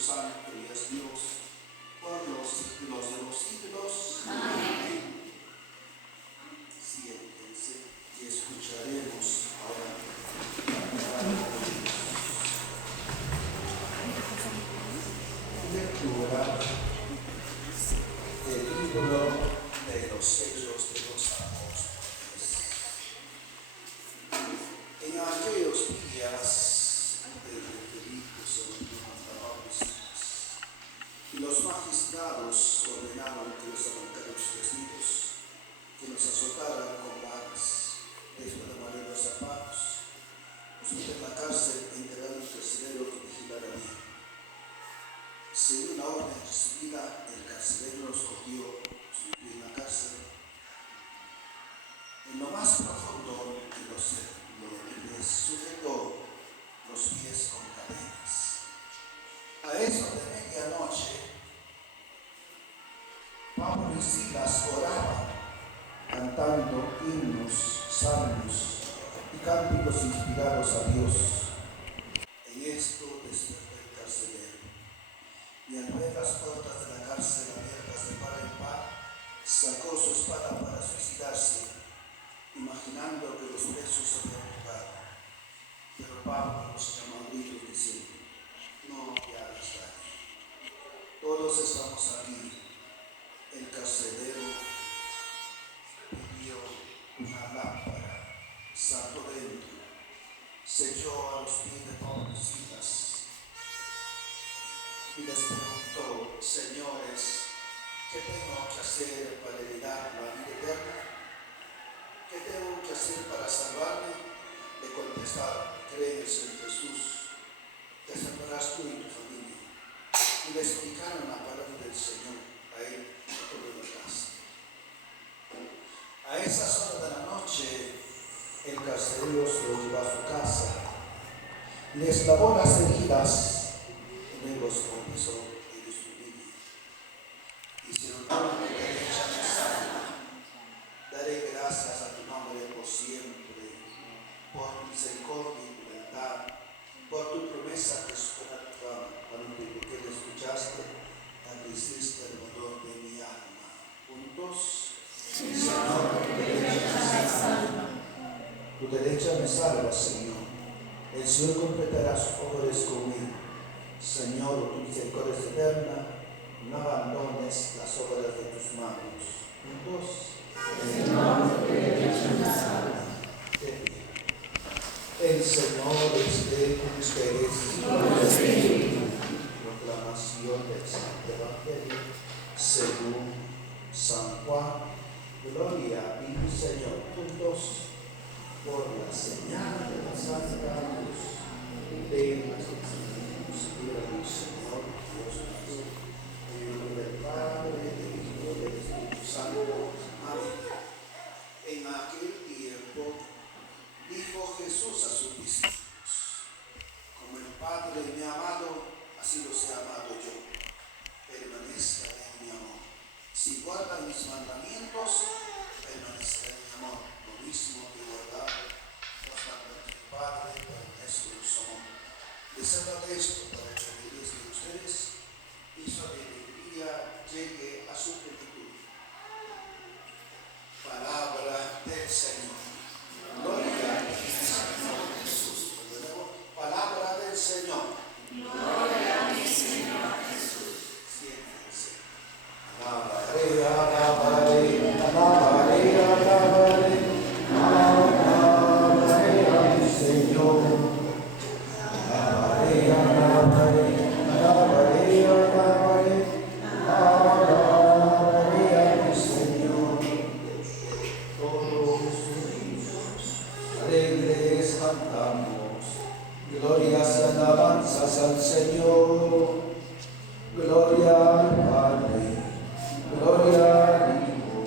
Santo y es Dios por los siglos de los siglos. Amén. Siéntense y escucharemos ahora lectura del libro de los Hechos de los Apóstoles. En aquellos días del Felipe sobre y los magistrados ordenaron que los arrancaran vestidos, que los azotaran con varas, después de moler los zapatos, los meter en la cárcel e entregar al carcelero que vigilara bien. Según la orden recibida, el carcelero los cogió, los metió en la cárcel. En lo más profundo les sujetó los pies con cadenas. A eso de medianoche, Pablo y Silas oraban, cantando himnos, salmos y cánticos inspirados a Dios. En esto despertó el carcelero, y al ver las puertas de la cárcel abiertas de par en par, sacó su espada para suicidarse, imaginando que los presos habían jugado. Pero Pablo los llamó a gritos diciendo: no te hagas daño, todos estamos aquí. El carcelero pidió una lámpara, sacó dentro, se echó a los pies de Pablo y Silas y les preguntó: señores, ¿qué tengo que hacer para heredar la vida eterna? ¿Qué tengo que hacer para salvarme? Le contestaron: crees en Jesús, te salvarás tú y tu familia. Y le explicaron la palabra del Señor a él y a toda la casa. A esas horas de la noche, el carcelero se lo llevó a su casa, les lavó las heridas y luego se confesó en su familia. Hicieron algo que derecha me salva. Daré gracias a tu nombre por siempre, por tu misericordia y tu verdad, por tu promesa que supera tu fama, porque le escuchaste a que hiciste el valor de mi alma. Juntos, Señor, tu derecha me salva. Tu derecha me salva, Señor. El Señor completará sus obras conmigo. Señor, tu misericordia es eterna, no abandones las obras de tus manos. Juntos, Señor, tu derecha me salva. El Señor esté con ustedes. Proclamación del Santo Evangelio según San Juan. Gloria a ti, Señor. Juntos, por la señal de la Santa Cruz, de las Escrituras, Señor, Dios nuestro, en el nombre del Padre, del Hijo y del Espíritu Santo. Amén. En aquel tiempo dijo Jesús a sus discípulos: como el Padre me ha amado, así los he amado yo. Permanezcan en mi amor. Si guardan mis mandamientos, permanecerán en mi amor. Lo mismo que guardar los mandamientos de mi Padre, permanezco en su amor. Les hablo de esto para que la alegría de ustedes y su alegría llegue a su plenitud. Palabra del Señor. Gloria a ti, Señor Jesús. De nuevo, palabra del Señor. Gloria a ti, Señor Jesús. Siéntense. Alabaré, alabaré, alabaré, alabaré, alabaré a mi Señor. Alabaré, alabaré, alabaré, alabaré, alabaré a mi Señor. Todos unidos, alegres cantamos, glorias y alabanzas al Señor. Gloria al Padre, gloria al Hijo,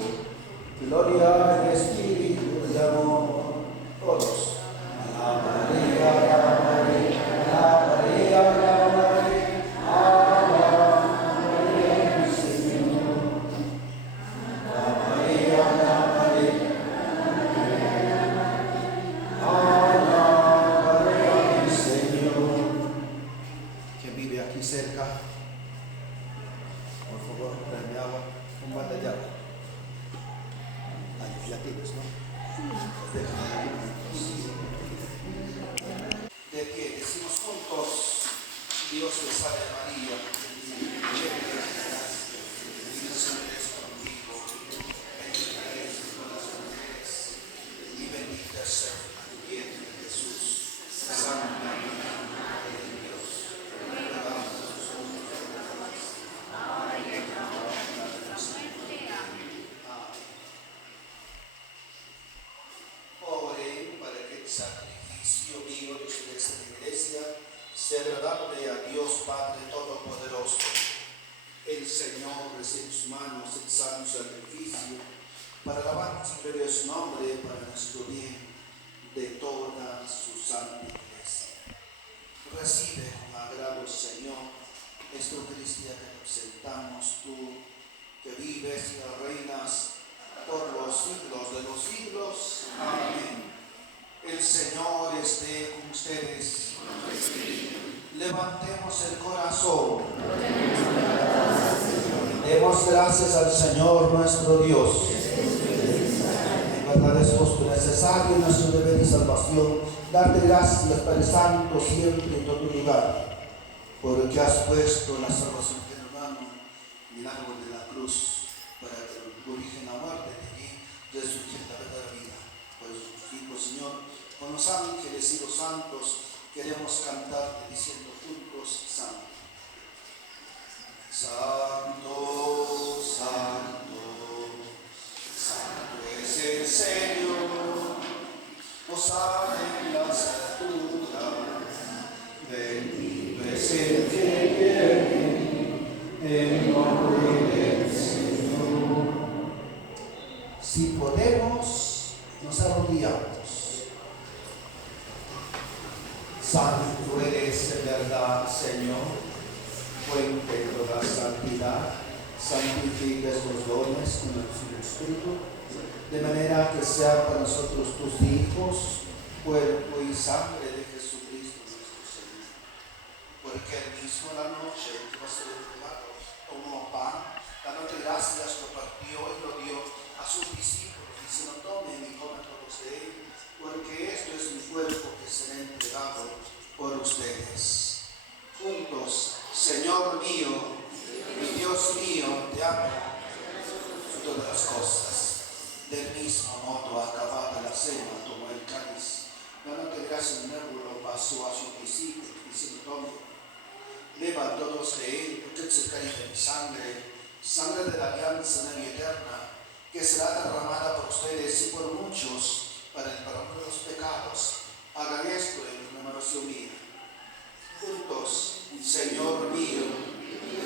gloria al Espíritu de amor. Todos. Alabaré, alabaré, alabaré, alabaré, alabaré a mi Señor. Alabaré, alabaré, alabaré a mi Señor. Que vive aquí cerca. De pie, decimos juntos, Dios te salve María, llena de gracia, el Señor es contigo, bendita eres entre las mujeres, y bendito es el fruto de tu vientre, Jesús. Santa María, Madre de Dios, ruega por nosotros pecadores, ahora y en la hora de nuestra muerte. Amén. Oren para que el sacrificio vivo de esta iglesia sea agradable a Dios Padre Todopoderoso. El Señor recibe en sus manos el santo sacrificio para alabar su glorioso nombre, para nuestro bien de toda su santa iglesia. Recibe con agrado, Señor, esta Eucaristía que presentamos, tú que vives y reinas por los siglos de los siglos. Amén. El Señor esté con ustedes. Levantemos el corazón. Demos gracias al Señor nuestro Dios. En verdad es justo y necesario nuestro deber y salvación darte gracias, Padre Santo, siempre en todo lugar, porque has puesto la salvación que nos dan en el árbol de la cruz, para que el origen la muerte de allí resurgir la verdadera vida. Por eso, Señor, con los ángeles y los santos queremos cantarte diciendo juntos: Santo, Santo, Santo, Santo es el Señor, posada en las alturas, bendito es el que viene en nombre del Señor. Si podemos, nos arrodillamos. Santo eres en verdad, Señor, fuente de toda santidad. Santifica estos dones con el Espíritu, de manera que sean para nosotros tus hijos, cuerpo y sangre de Jesucristo nuestro Señor. Porque él mismo en la noche que va a ser entregado, tomó pan, dándote gracias, lo partió y lo dio a sus discípulos, diciendo: tomen y coman todos de él, porque esto es mi cuerpo que será entregado por ustedes. Juntos: Señor mío y Dios mío, te amo en todas las cosas. Del mismo modo, acabada la cena, tomó el cáliz, dándote gracias de nuevo, lo pasó a sus discípulos, diciendo: tomen, beban todos de él, porque es el cáliz de mi sangre, sangre de la alianza de la vida eterna, que será derramada por ustedes y por muchos para el perdón de los pecados. Hagan esto en conmemoración mía. Juntos: Señor mío,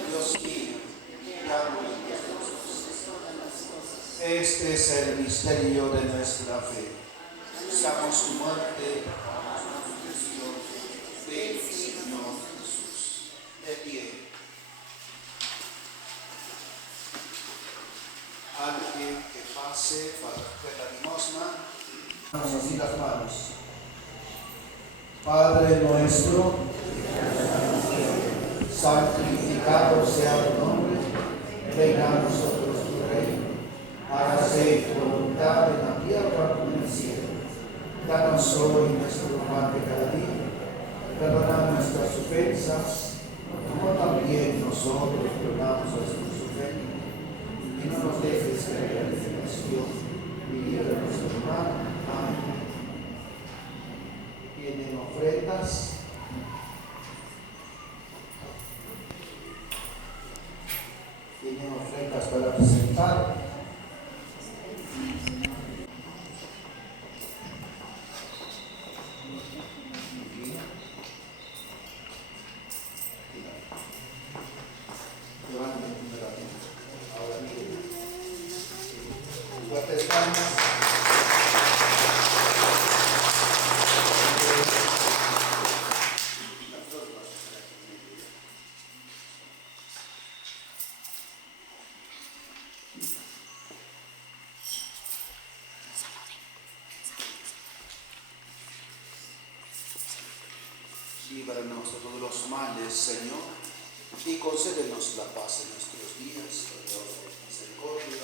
Dios mío, te amo en todas las cosas. Este es el misterio de nuestra fe. Seamos su muerte, su del Señor Jesús. De pie. Alguien que pase para recoger la limosna. Vamos así las manos. Padre nuestro, santificado sea tu nombre, venga a nosotros tu reino, hágase tu voluntad en la tierra como en el cielo. Danos hoy nuestro pan de cada día, perdona nuestras ofensas, como también nosotros perdonamos a los que nos ofenden, y no nos dejes caer en tentación, y líbranos del mal. Amén. Tienen ofrendas. Tienen ofrendas para presentar. Levanten primeramente. Ahora miren. Fuertes palmas. Líbranos de todos los males, Señor, y concédenos la paz en nuestros días, por Dios de misericordia.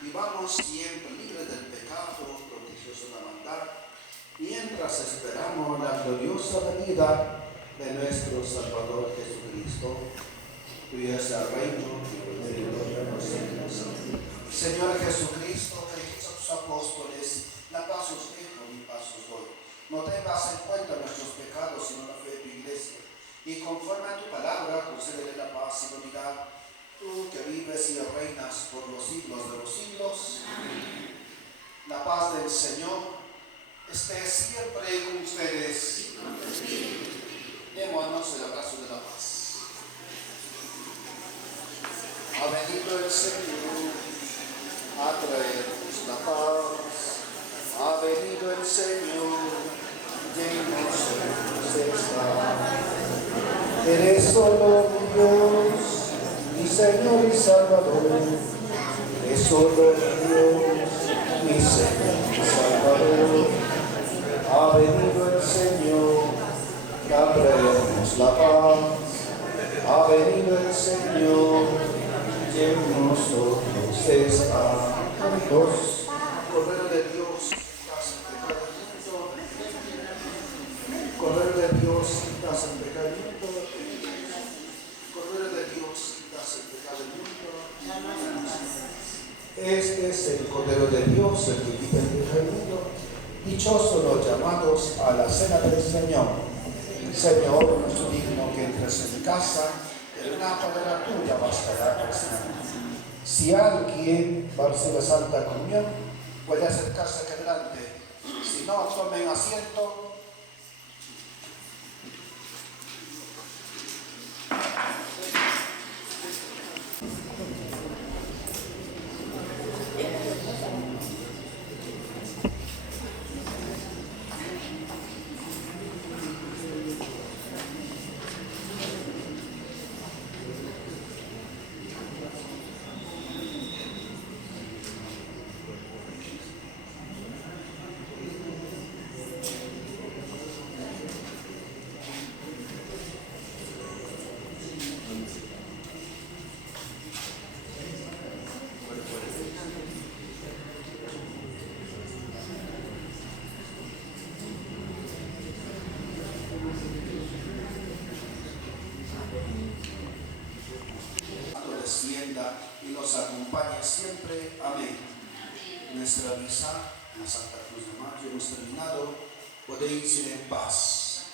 Vivamos siempre libres del pecado, protegidos de la maldad. mientras esperamos la gloriosa venida de nuestro Salvador Jesucristo, tuyo es el reino y el gloria por siempre. Señor Jesucristo, que dijiste a tus apóstoles, la paz os dejo, mi paz os doy. No tengas en cuenta nuestros pecados, sino la fe de tu iglesia. Y conforme a tu palabra, concédele la paz y la unidad. Tú que vives y reinas por los siglos de los siglos. Amén. La paz del Señor esté siempre con ustedes. Démonos el abrazo de la paz. Ha venido el Señor a traernos la paz. Ha venido el Señor, llenos está. Eres solo Dios, mi Señor y Salvador. Eres solo Dios, mi Señor y Salvador. Ha venido el Señor a traernos la paz. Ha venido el Señor, y en nosotros está. Dos, Cordero de Dios, quitas el pecado del mundo. Cordero de Dios, quitas el pecado del mundo. Cordero de Dios, quitas el pecado del mundo. Este es el Cordero de Dios, el que quita el pecado del mundo. Dichosos los llamados a la cena del Señor. Señor, no soy digno que entres en mi casa, pero una palabra tuya bastará para sanar. Si alguien va a hacer la Santa Comunión, puede acercarse aquí adelante. Si no, tomen asiento. Y los acompañe siempre. Amén. Nuestra misa en la Santa Cruz de Mayo hemos terminado. Podéis ir en paz.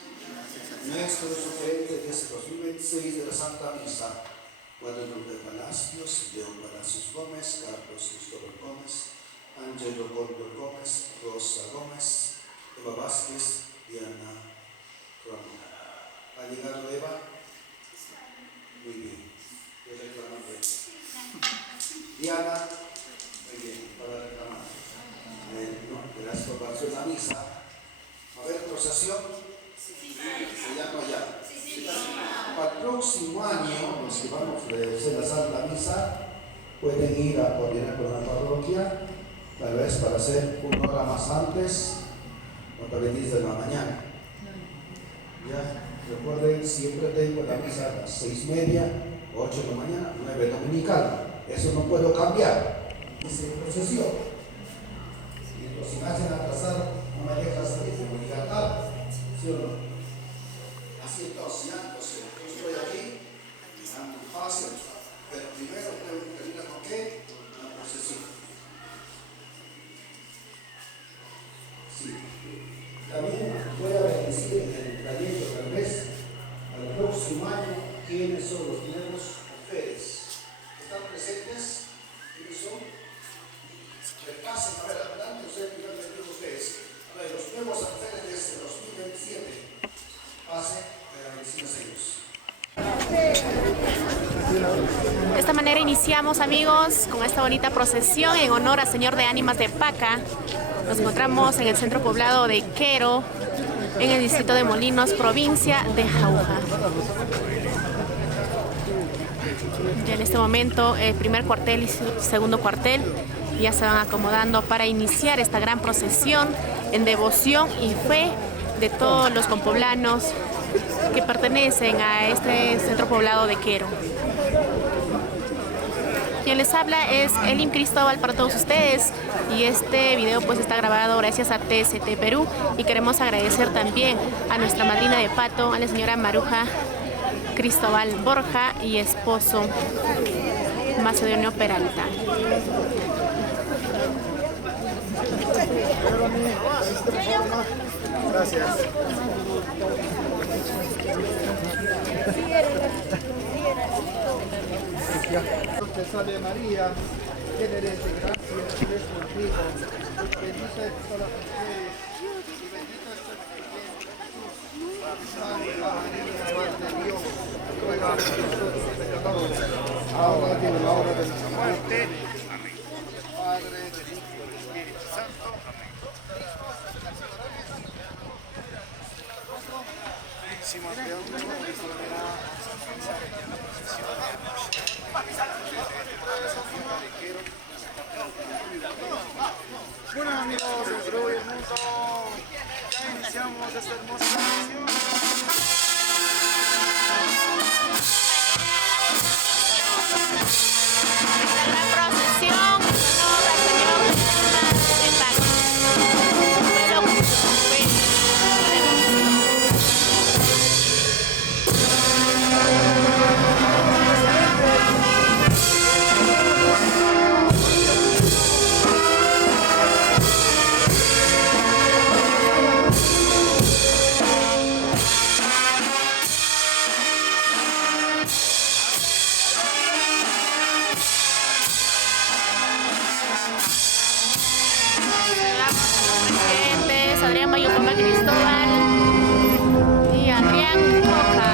Nuestro sugerente de este 2026 de la Santa Misa: Guadalupe Palacios, León Palacios Gómez, Carlos Cristóbal Gómez, Ángelo Cóndor Gómez, Rosa Gómez, Eva Vázquez, Diana Ramón. ¿Ha llegado Eva? Muy bien. Yo reclamo Diana, muy bien, para reclamar. Gracias por participar en la misa. ¿Va a haber procesión? Sí. Ya no ya. Sí. Para el próximo año, los que van a ofrecer la Santa Misa pueden ir a coordinar con la parroquia, tal vez para hacer una hora más antes, o tal vez 10 de la mañana. Ya, recuerden, siempre tengo la misa a las 6:30. 8 de la mañana, 9 dominical. Eso no puedo cambiar. Dice procesión. Y entonces, si me hacen atrasar, no me dejan salir, me voy a llegar tarde. ¿Sí o no? Así entonces, yo estoy aquí, mirando un pase, pero primero tengo que terminar con qué? Una procesión. Sí. También voy a bendecir en el trayecto tal vez al próximo año. ¿Quiénes son los nuevos alférez? ¿Están presentes? ¿Quiénes son? Repasen, a ver, adelante, ustedes primero les digo a ustedes. A ver, los nuevos alférez de este 2027. Pase, agradecemos ellos. De esta manera iniciamos, amigos, con esta bonita procesión en honor al Señor de Ánimas de Paca. Nos encontramos en el centro poblado de Quero, en el distrito de Molinos, provincia de Jauja. Ya en este momento el primer cuartel y segundo cuartel ya se van acomodando para iniciar esta gran procesión en devoción y fe de todos los compoblanos que pertenecen a este centro poblado de Quero. Y Quien les habla es Elim Cristóbal para todos ustedes, y este video pues está grabado gracias a TST Perú, y queremos agradecer también a nuestra madrina de pato, a la señora Maruja Cristóbal Borja y esposo Macedonio Peralta. Gracias. Te salve María, llena eres de gracia, el Señor es contigo. Bendita eres todas las mujeres y bendito es el fruto de Jesús. Santa María, Madre de Dios, ruega por nosotros pecadores, ahora y en la hora de nuestra muerte. Padre, del Hijo y del Espíritu Santo. Bueno amigos del Perú y el mundo, ya iniciamos esta hermosa canción. Esta gran procesión en honor al Señor de Paco. Presidentes Adrián Mayopoma Cristóbal y Adrián Coca,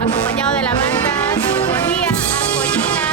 acompañado de la banda Sinfonía Acollina.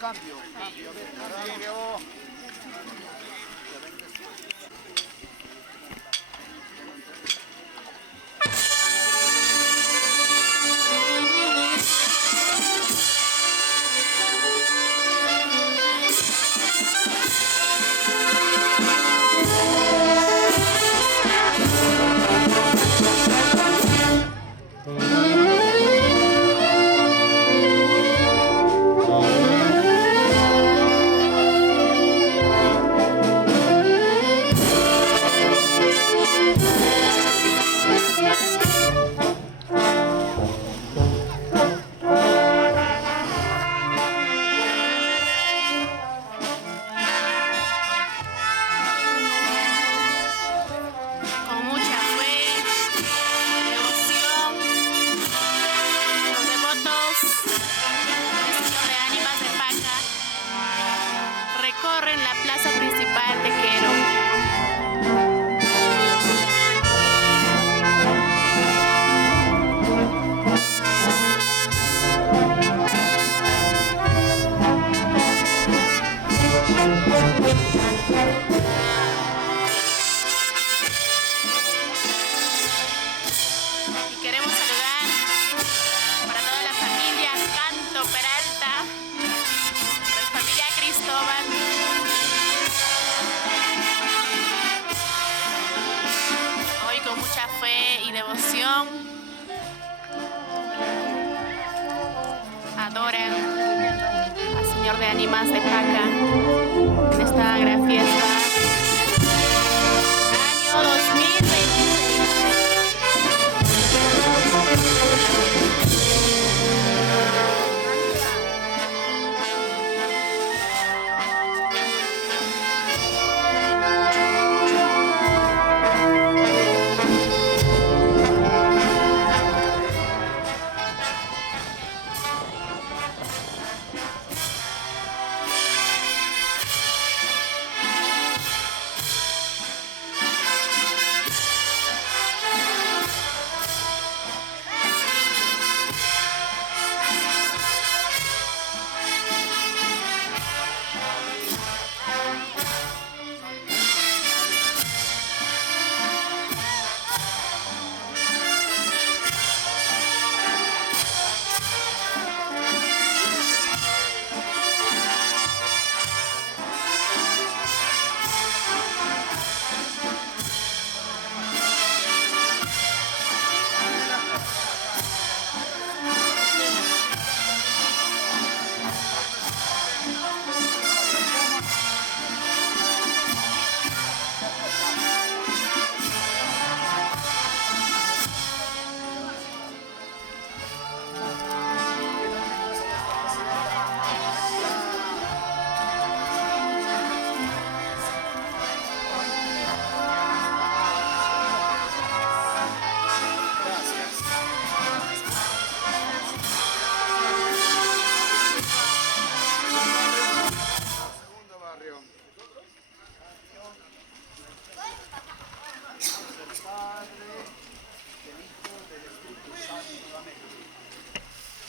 cambio, a ver, cambio. Con mucha fe, devoción, los devotos del Señor de Ánimas de Paca recorren la plaza principal de Quero. Y queremos saludar para toda la familia Canto Peralta, para la familia Cristóbal. Hoy con mucha fe y devoción adoran al Señor de Ánimas de Paca en esta gran fiesta. Año 2026.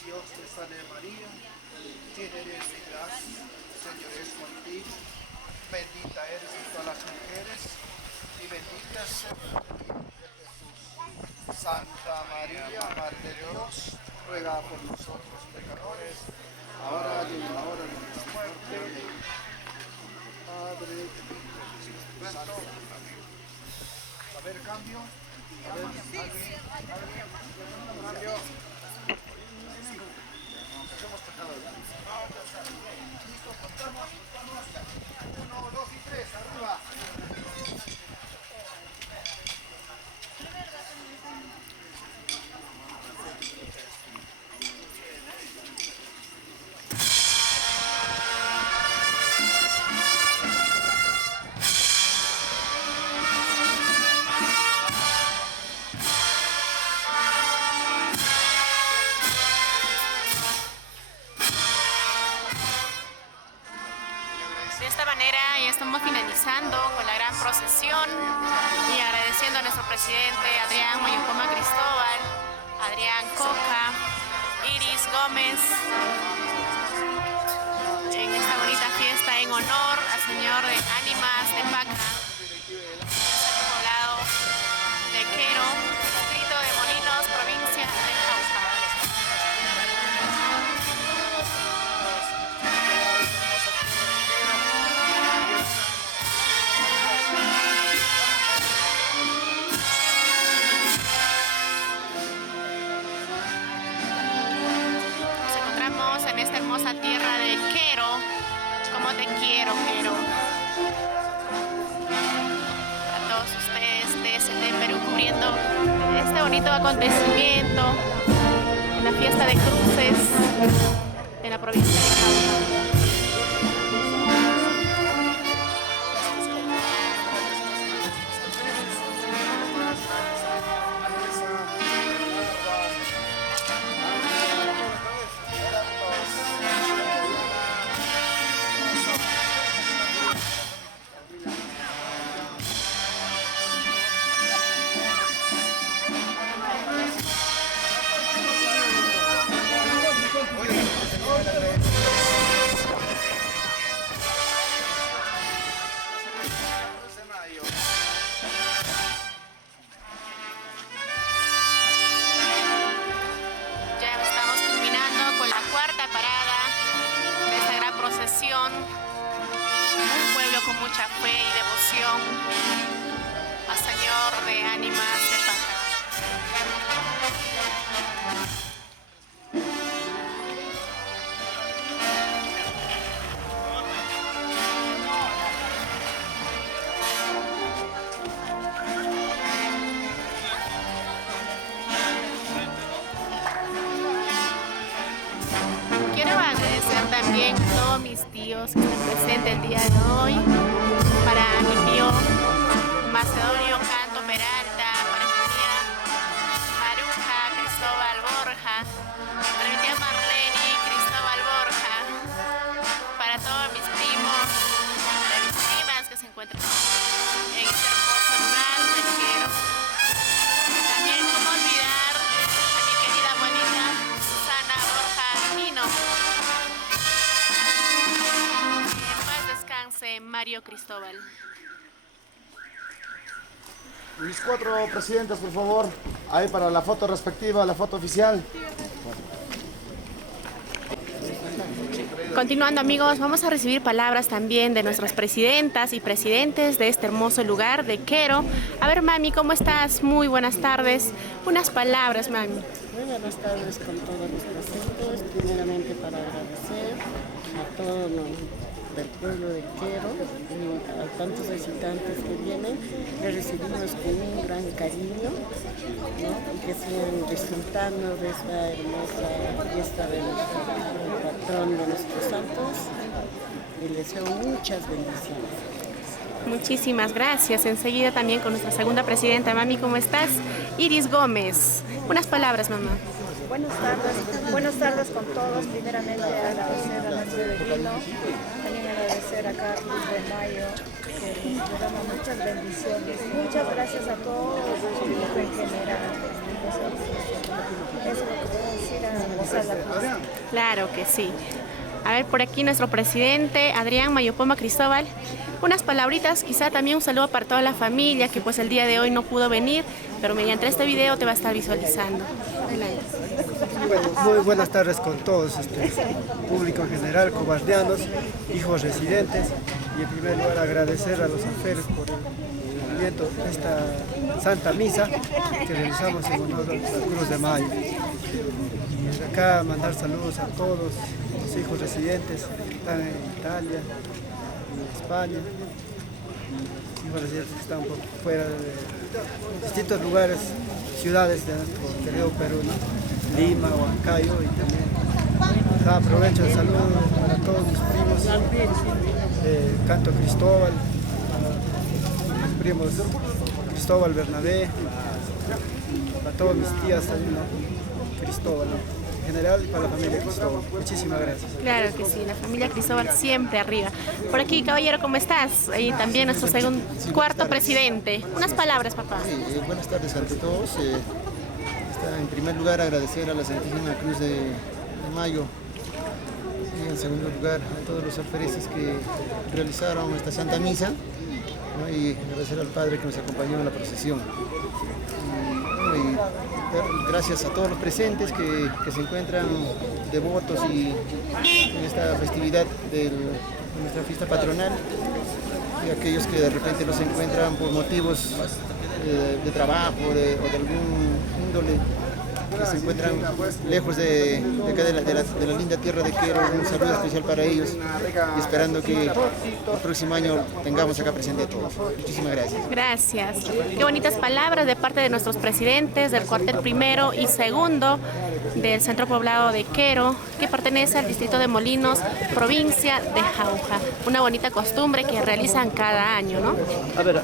Dios te salve María, llena eres de gracia, el Señor es contigo, bendita eres entre todas las mujeres y bendita es el fruto de Jesús. Santa María, Madre de Dios, ruega por nosotros pecadores, ahora y en la hora de nuestra muerte. Padre, Hijo, Santo. A ver, cambio. A ver, cambio. Somos pecadores. Listo, contamos. 1, 2 y 3, arriba. De esta manera ya estamos finalizando con la gran procesión y agradeciendo a nuestro presidente Adrián Moyocoma Cristóbal, Adrián Coca, Iris Gómez, en esta bonita fiesta en honor al Señor de Ánimas de Paca, poblado de Quero, distrito de Molinos, provincia de Cauca. Nos encontramos en esta hermosa tierra de Quero. Como te quiero, Quero. A todos ustedes de ST Perú cubriendo este bonito acontecimiento en la fiesta de cruces en la provincia de Cauca. Un pueblo con mucha fe y devoción al Señor de Ánimas de Paca. Quiero agradecer también a todos mis tíos que están presentes el día de hoy, para mi tío Macedonio Canto Peralta, para mi tía Maruja Cristóbal Borja, para mi tía Marlene Cristóbal Borja, para todos mis primos, para mis primas que se encuentran en este hermoso lugar de Quero. También cómo olvidar a mi querida abuelita Susana Borja Nino. Mario Cristóbal. Mis 4 presidentes, por favor, ahí para la foto respectiva, la foto oficial. Continuando, amigos, vamos a recibir palabras también de nuestras presidentas y presidentes de este hermoso lugar de Quero. A ver, mami, ¿cómo estás? Muy buenas tardes. Unas palabras, mami. Muy buenas tardes con todos los presentes. Primeramente para agradecer a todos los del pueblo de Quero y a tantos visitantes que vienen. Les recibimos con un gran cariño, ¿no? Y que sigan disfrutando de esta hermosa fiesta de nuestro patrón de nuestros santos, y les deseo muchas bendiciones. Muchísimas gracias. Enseguida también con nuestra segunda presidenta. Mami, ¿cómo estás? Iris Gómez. Unas palabras, mamá. Buenas tardes con todos. Primeramente agradecer a Nacho de Vino, también agradecer a Carlos de Mayo, que nos damos muchas bendiciones. Muchas gracias a todos el público en general. Eso es lo que puedo decir a gozar la fiesta. Claro que sí. A ver, por aquí nuestro presidente, Adrián Mayopoma Cristóbal. Unas palabritas, quizá también un saludo para toda la familia que pues el día de hoy no pudo venir, pero mediante este video te va a estar visualizando. Adelante. Bueno, muy buenas tardes con todos, público en general, cobardianos, hijos residentes, y en primer lugar agradecer a los alferes por el cumplimiento de esta Santa Misa que realizamos en honor a la Cruz de Mayo. Y desde acá mandar saludos a todos los hijos residentes que están en Italia, en España, hijos residentes que están un poco fuera de distintos lugares, ciudades de nuestro querido Perú, ¿no? Lima, Huancayo, y también aprovecho el saludo para todos mis primos, Canto Cristóbal, a mis primos Cristóbal Bernabé, para todas mis tías también, ¿no? Cristóbal, ¿no? En general, para la familia Cristóbal. Muchísimas gracias. Claro que sí, la familia Cristóbal siempre arriba. Por aquí, caballero, ¿cómo estás? Y también nuestro cuarto presidente. Unas palabras, papá. Buenas tardes ante todos. En primer lugar, agradecer a la Santísima Cruz de Mayo En segundo lugar, a todos los alfereces que realizaron esta Santa Misa, ¿no? Y agradecer al Padre que nos acompañó en la procesión. Y dar gracias a todos los presentes que se encuentran devotos y en esta festividad de nuestra fiesta patronal, y aquellos que de repente no se encuentran por motivos de trabajo o de algún índole, que se encuentran lejos de acá de la linda tierra de Quero. Un saludo especial para ellos y esperando que el próximo año tengamos acá presente a todos. Muchísimas gracias. Gracias. Qué bonitas palabras de parte de nuestros presidentes del cuartel primero y segundo del centro poblado de Quero, que pertenece al distrito de Molinos, provincia de Jauja. Una bonita costumbre que realizan cada año, ¿no? A ver.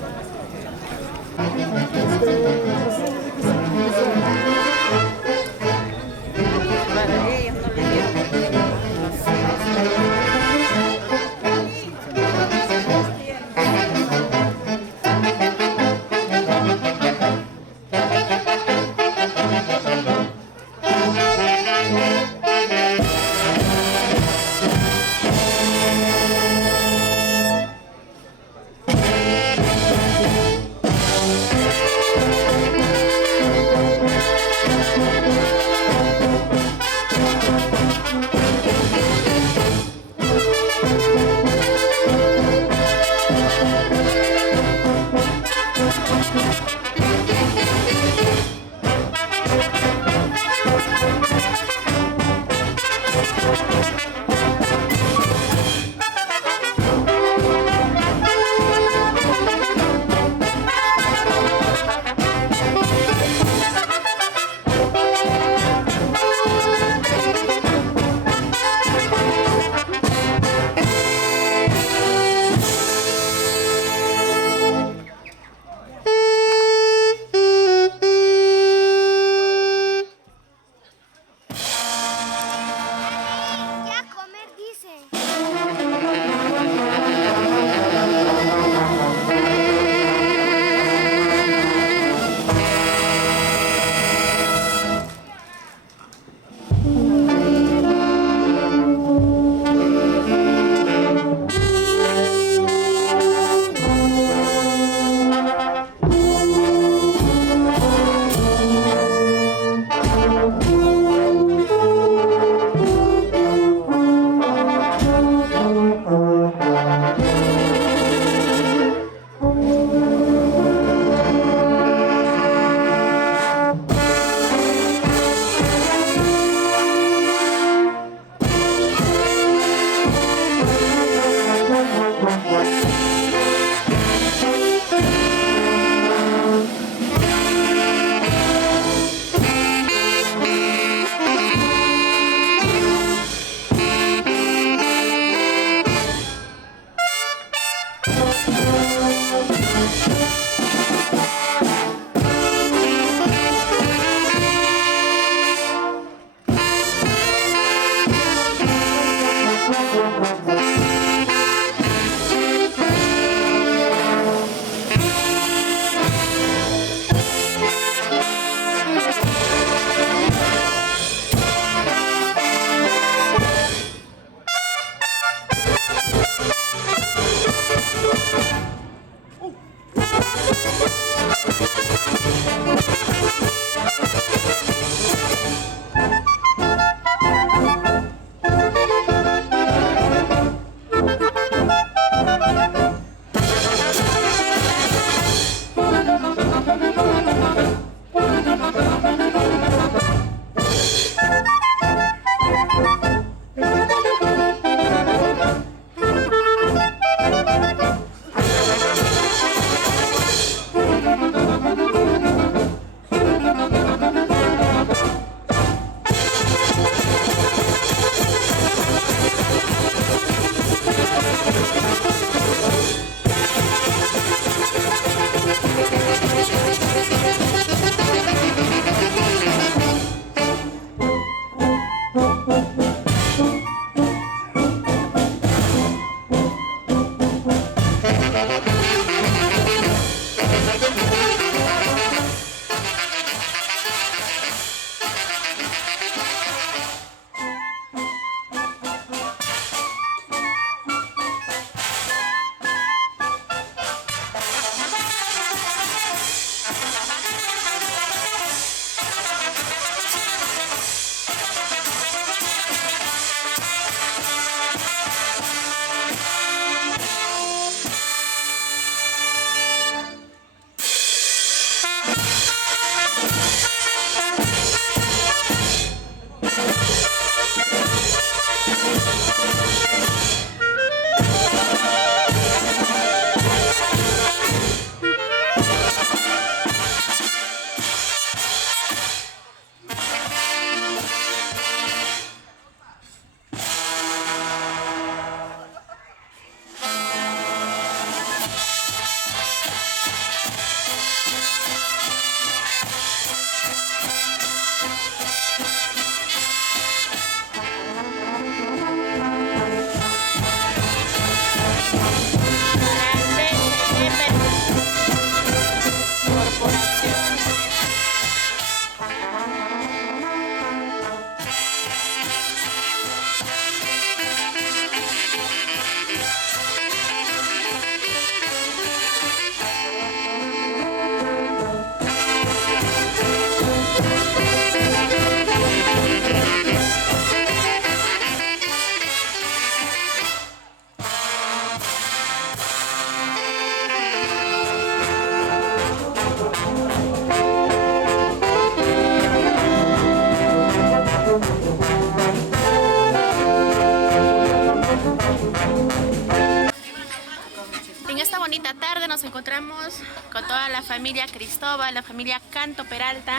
con toda la familia Cristóbal, la familia Canto Peralta,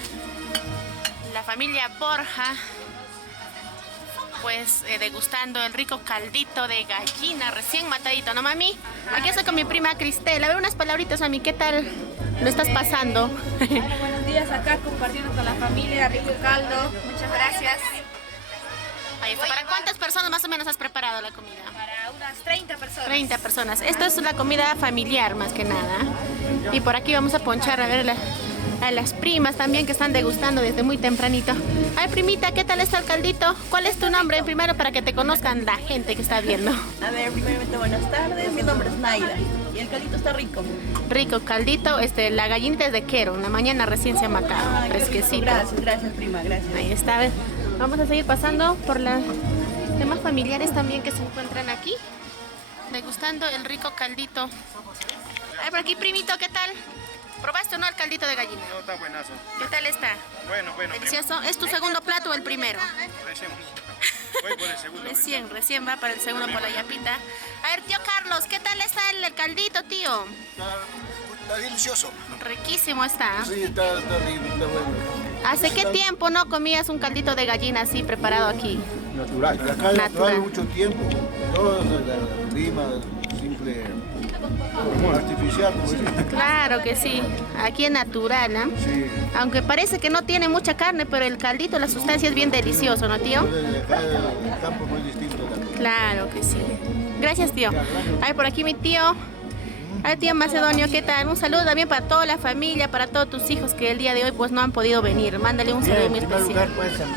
la familia Borja, pues degustando el rico caldito de gallina recién matadito, ¿no, mami? Aquí estoy con mi prima Cristel. A ver, unas palabritas, mami, ¿qué tal lo estás pasando? Hola, buenos días, acá compartiendo con la familia, rico caldo. Muchas gracias. Ahí está. ¿Para cuántas personas más o menos has preparado la comida? Para unas 30 personas. 30 personas. Esto es la comida familiar más que nada. Y por aquí vamos a ponchar a ver a las primas también que están degustando desde muy tempranito. Ay, primita, ¿qué tal está el caldito? ¿Cuál es tu nombre primero para que te conozcan la gente que está viendo? A ver, primeramente buenas tardes, mi nombre es Naida y el caldito está rico. Rico caldito, la gallinita es de quero, en la mañana recién se ha matado, fresquecito. Gracias prima, gracias. Ahí está, a ver, vamos a seguir pasando por los demás familiares también que se encuentran aquí, degustando el rico caldito. Ay, por aquí, primito, ¿qué tal? ¿Probaste o no el caldito de gallina? No, está buenazo. ¿Qué tal está? Bueno. Delicioso. ¿Es tu segundo plato o el primero? Recién. Voy por el segundo. Recién va para el segundo por la yapita. A ver, tío Carlos, ¿qué tal está el caldito, tío? Está delicioso. Riquísimo está. Sí, está bueno. ¿Hace qué tiempo no comías un caldito de gallina así preparado aquí? Natural. Y acá natural mucho tiempo. Todo la prima, simple, artificial. Claro que sí. Aquí es natural, ¿eh? Sí. Aunque parece que no tiene mucha carne, pero el caldito, la sustancia es bien delicioso, ¿no, tío? El campo es muy distinto. Claro que sí. Gracias, tío. A ver, por aquí mi tío. A ver, tío Macedonio, ¿qué tal? Un saludo también para toda la familia, para todos tus hijos que el día de hoy pues no han podido venir. Mándale un saludo muy especial. En primer lugar, pues,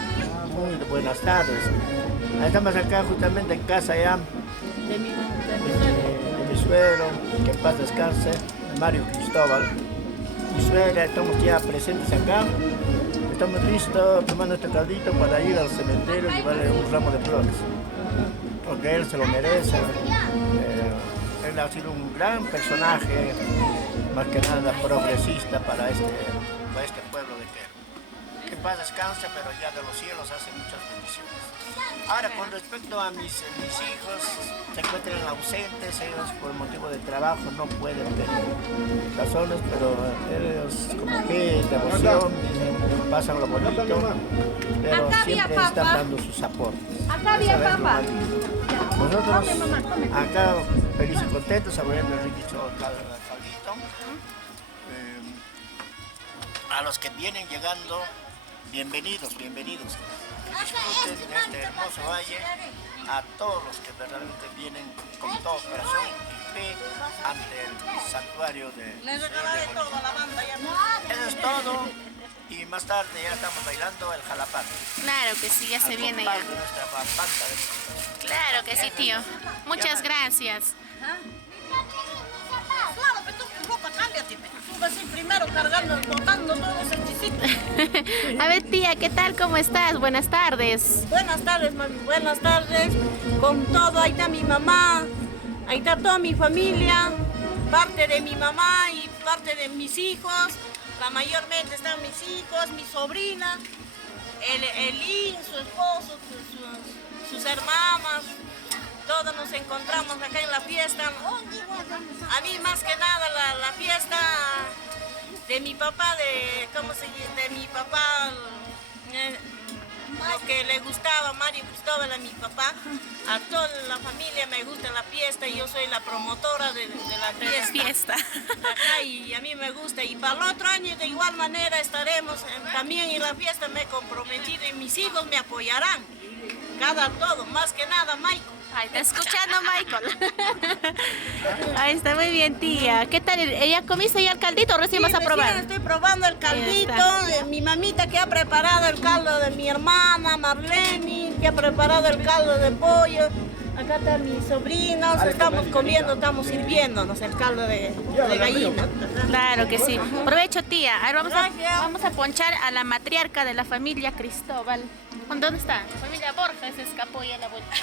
muy buenas tardes. Estamos acá justamente en casa ya de mi suegro, que en paz descanse, Mario Cristóbal. Mi suegra, estamos ya presentes acá. Estamos listos tomando este caldito para ir al cementerio y llevarle un ramo de flores. Porque él se lo merece. Él ha sido un gran personaje, más que nada progresista para este pueblo de Quero. Que paz descanse, pero ya de los cielos hace muchas bendiciones. Ahora, con respecto a mis hijos, se encuentran ausentes, ellos por motivo de trabajo no pueden tener razones, pero ellos como que devoción, pasan lo bonito, pero siempre están dando sus aportes. Acá había papa. Nosotros acá felices y contentos, saboreando el rico caldito. A los que vienen llegando, bienvenidos. Que disfruten de este hermoso valle. A todos los que verdaderamente vienen con todo corazón y fe ante el santuario de Eso es todo. Y más tarde ya estamos bailando el jalapán. Claro que sí, ya se viene ya. Claro que sí, tío. Muchas gracias. Claro, pero tu ropa cámbiate, tú vas a ir primero cargando, botando todos esos chisitos. A ver, tía, ¿qué tal? ¿Cómo estás? Buenas tardes. Buenas tardes, mami, buenas tardes. Con todo, ahí está mi mamá, ahí está toda mi familia, parte de mi mamá y parte de mis hijos. Mayormente están mis hijos, mi sobrina, Elín, su esposo, sus hermanas. Todos nos encontramos acá en la fiesta. A mí más que nada la fiesta de mi papá, de mi papá, lo que le gustaba, Mario Cristóbal, a mi papá. A toda la familia me gusta la fiesta y yo soy la promotora de la fiesta. Acá y a mí me gusta. Y para el otro año de igual manera estaremos también en la fiesta. Me he comprometido y mis hijos me apoyarán. Todo, más que nada, Michael. Ay, está escuchando, Michael. Ahí está, muy bien, tía. ¿Qué tal? ¿Ella comiste ya el caldito o recién vas a probar? Estoy probando el caldito de mi mamita que ha preparado el caldo de mi hermana Marlene, que ha preparado el caldo de pollo. Acá están mis sobrinos, estamos comiendo, estamos sirviéndonos el caldo de gallina. Claro que sí. Provecho, tía. A ver, vamos a ponchar a la matriarca de la familia Cristóbal. ¿Dónde está? La familia Borja, se escapó ya la vuelta.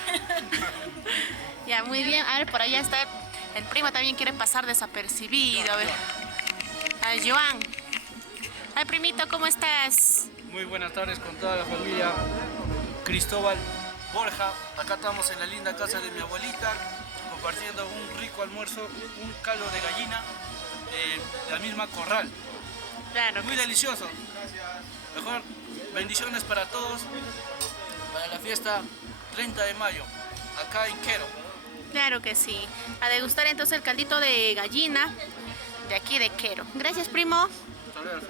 Ya, muy bien. A ver, por allá está el primo, también quiere pasar desapercibido. A ver. A ver, Joan. Ay, primito, ¿cómo estás? Muy buenas tardes con toda la familia Cristóbal Borja. Acá estamos en la linda casa de mi abuelita, compartiendo un rico almuerzo, un caldo de gallina de la misma corral. Claro. Muy delicioso. Mejor bendiciones para todos para la fiesta 30 de mayo, acá en Quero. Claro que sí. A degustar entonces el caldito de gallina de aquí de Quero. Gracias, primo. A ver,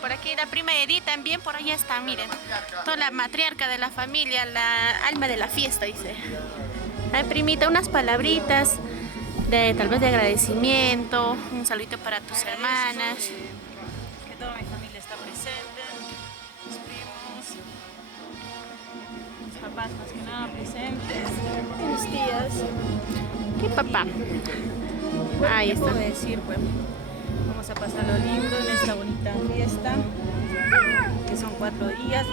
por aquí la prima Edith también, por allá está, miren. Toda la matriarca de la familia, la alma de la fiesta, dice. Ay, primita, unas palabritas de tal vez de agradecimiento, un saludito para tus hermanas. Que toda mi familia está presente, mis primos, mis papás más que nada presentes, mis tías. ¿Qué papá? Bueno, Ahí ¿qué está. puedo decir? Bueno, vamos a pasarlo lindo en esta bonita fiesta, que son 4 días.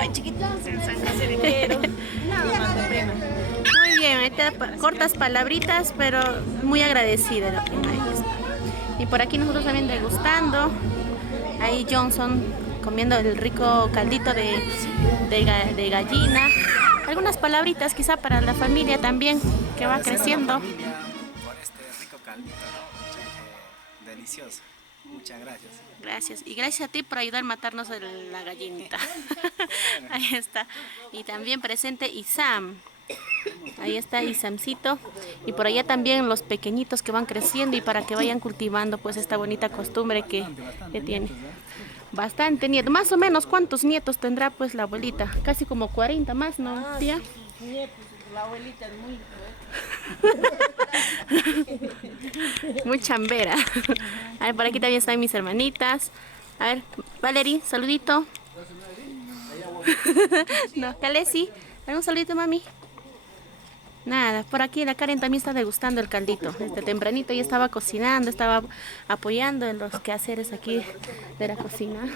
Ay, chiquita, se de Quero. Nada más de prima. Muy bien, ahorita cortas palabritas, pero muy agradecida la prima. Ahí está. Y por aquí nosotros también degustando. Ahí Johnson comiendo el rico caldito de gallina. Algunas palabritas quizá para la familia también, que va creciendo. Por este rico caldito, ¿no? Delicioso. Muchas gracias. Gracias. Y gracias a ti por ayudar a matarnos la gallinita. Ahí está. Y también presente Isam. Ahí está Isamcito. Y por allá también los pequeñitos que van creciendo y para que vayan cultivando pues esta bonita costumbre que tiene. Bastante nietos. Más o menos, ¿cuántos nietos tendrá pues la abuelita? Casi como 40 más, ¿no, tía? Nietos, la abuelita es muy... Muy chambera. A ver, por aquí también están mis hermanitas. A ver, Valerie, saludito. No, Calesi, un saludito, mami. Nada, por aquí la Karen también está degustando el caldito. Desde tempranito ya estaba cocinando, estaba apoyando en los quehaceres aquí de la cocina.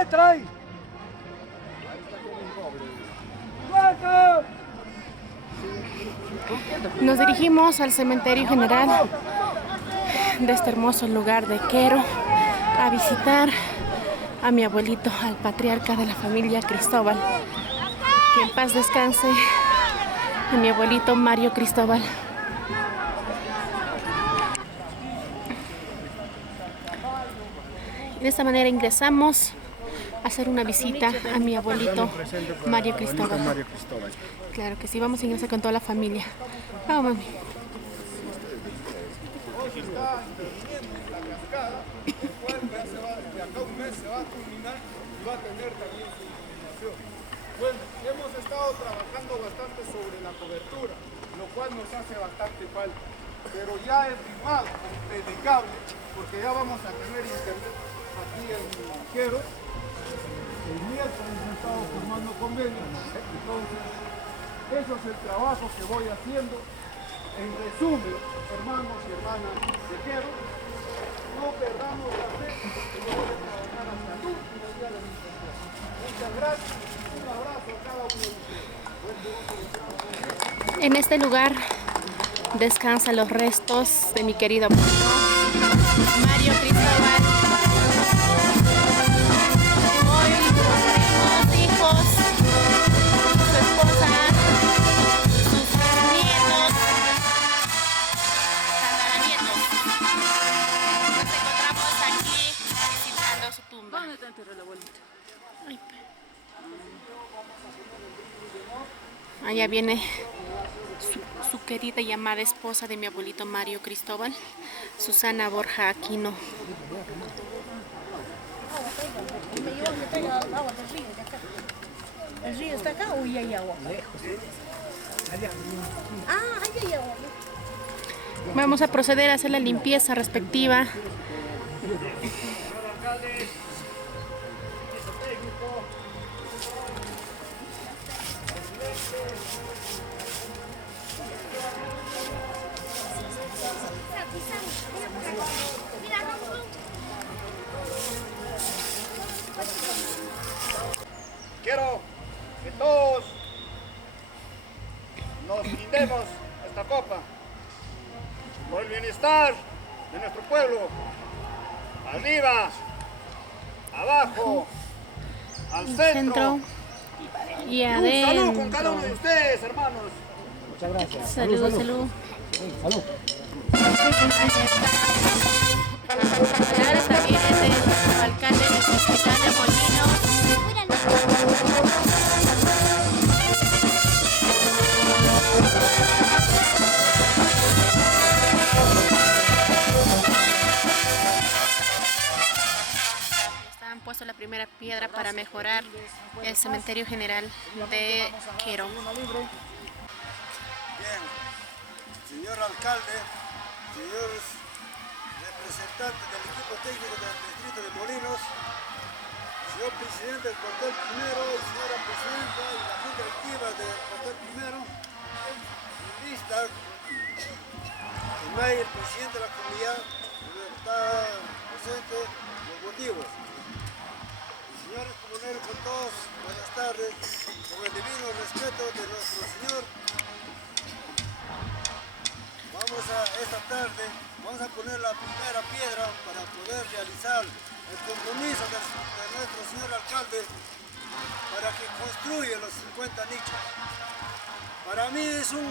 ¡Entra ahí! Nos dirigimos al cementerio general de este hermoso lugar de Quero a visitar a mi abuelito, al patriarca de la familia Cristóbal. Que en paz descanse a mi abuelito Mario Cristóbal. De esta manera ingresamos a hacer una visita a mi abuelito Mario Cristóbal. Claro que sí, vamos a ingresar con toda la familia. Vamos, mami. Bueno, hemos estado trabajando bastante sobre la cobertura, lo cual nos hace bastante falta. Pero ya es firmado, impredicable, porque ya vamos a tener internet aquí en Quero. El miércoles he estado formando convenios, entonces eso es el trabajo que voy haciendo. En resumen, hermanos y hermanas de Quero, no perdamos la fe, porque yo voy a trabajar hasta el último día de mi intención. Muchas gracias, un abrazo a cada uno de ustedes. En este lugar descansan los restos de mi querido abuelo Mario Cristóbal. Hoy sus hijos, su esposa, sus nietos, tataranietos. Nos encontramos aquí visitando su tumba. ¿Dónde está enterrado el abuelito? Allá viene su querida y amada esposa de mi abuelito Mario Cristóbal, Susana Borja Aquino. ¿El río está acá o ya hay agua? Vamos a proceder a hacer la limpieza respectiva. Quiero que todos nos brindemos esta copa por el bienestar de nuestro pueblo. Arriba, abajo, al centro. Y un adentro. saludo con cada uno de ustedes, hermanos. Muchas gracias. Salud, salud. Salud. Palabras también del alcalde de Hospital de Molinos. Han puesto la primera piedra para mejorar el cementerio general de Quero. Bien, señor alcalde, señores representantes del equipo técnico del distrito de Molinos, señor presidente del cuartel primero y señora presidenta y la junta directiva del cuartel primero, en lista, el presidente de la comunidad está presente, los motivos. Señores comuneros con todos, buenas tardes, con el divino respeto de nuestro Señor. Esta tarde vamos a poner la primera piedra para poder realizar el compromiso de nuestro señor alcalde para que construya los 50 nichos. Para mí es un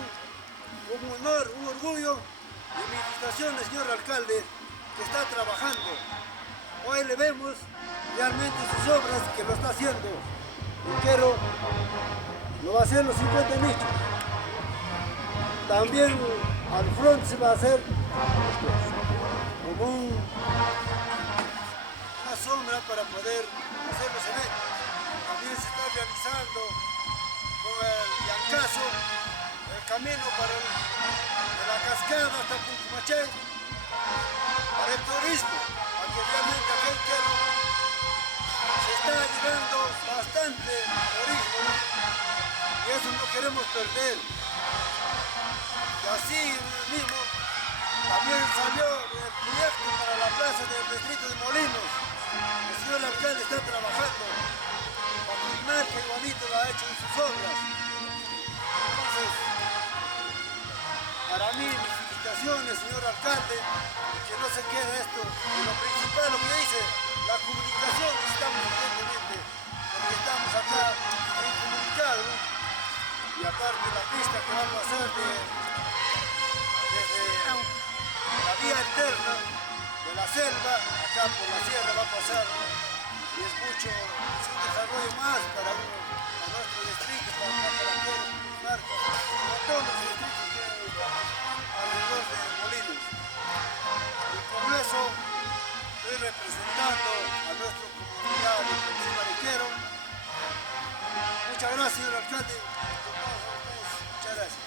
honor, un orgullo y mi felicitaciones, señor alcalde, que está trabajando. Hoy le vemos realmente sus obras que lo está haciendo. Quero lo va a hacer los 50 nichos. También al frente se va a hacer como una sombra para poder hacer los eventos. También se está realizando con el Yancazo el camino de la cascada hasta Pucumaché para el turismo, para que realmente aquel Quero se está llevando bastante turismo y eso no queremos perder. Y así mismo también salió el proyecto para la plaza del distrito de Molinos. El señor alcalde está trabajando para confirmar que Juanito lo ha hecho en sus obras. Entonces, para mí, mis felicitaciones, señor alcalde, y que no se quede esto. Y lo principal, lo que dice, la comunicación necesitamos urgentemente, porque estamos acá incomunicados, ¿no? Y aparte la pista que va a pasar desde la vía alterna de la selva, acá por la sierra va a pasar, ¿no? Y es un desarrollo más para nuestro distrito, para todos los distritos que alrededor de Molinos. Y con eso estoy representando a nuestra comunidad de Quero. Muchas gracias, señor alcalde. Muchas gracias.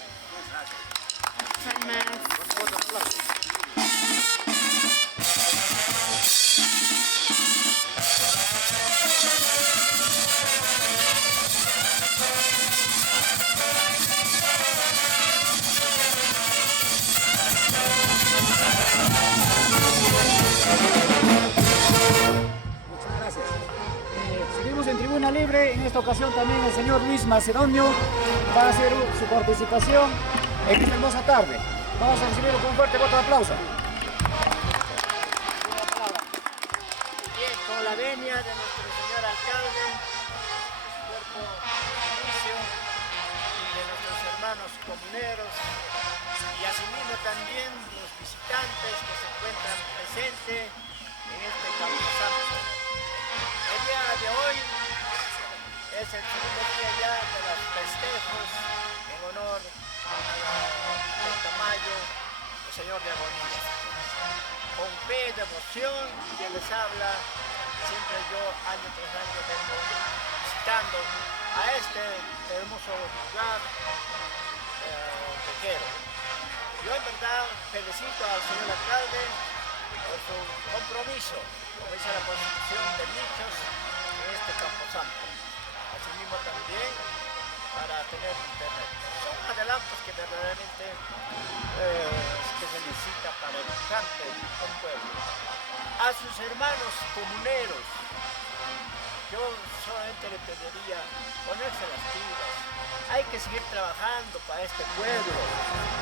Seguimos en tribuna libre. En esta ocasión también el señor Luis Macedonio va a hacer su participación en esta hermosa tarde. Vamos a recibirlo con un fuerte voto de aplauso. Bien, con la venia de nuestro señor alcalde, su cuerpo inicio y de nuestros hermanos comuneros y asimismo también los visitantes que se encuentran presentes en este camposanto. El día de hoy es el segundo día ya de los festejos en honor al Tamayo, el Señor de Agonía. Con fe, devoción, quien les habla, siempre yo año tras año vengo visitando a este hermoso lugar de Quero. Yo en verdad felicito al señor alcalde por su compromiso, como dice la Constitución, de nichos en este camposanto. Asimismo también para tener internet. Son adelantos que verdaderamente que se necesita para el campo del pueblo. A sus hermanos comuneros, yo solamente le pediría ponerse las pilas. Hay que seguir trabajando para este pueblo,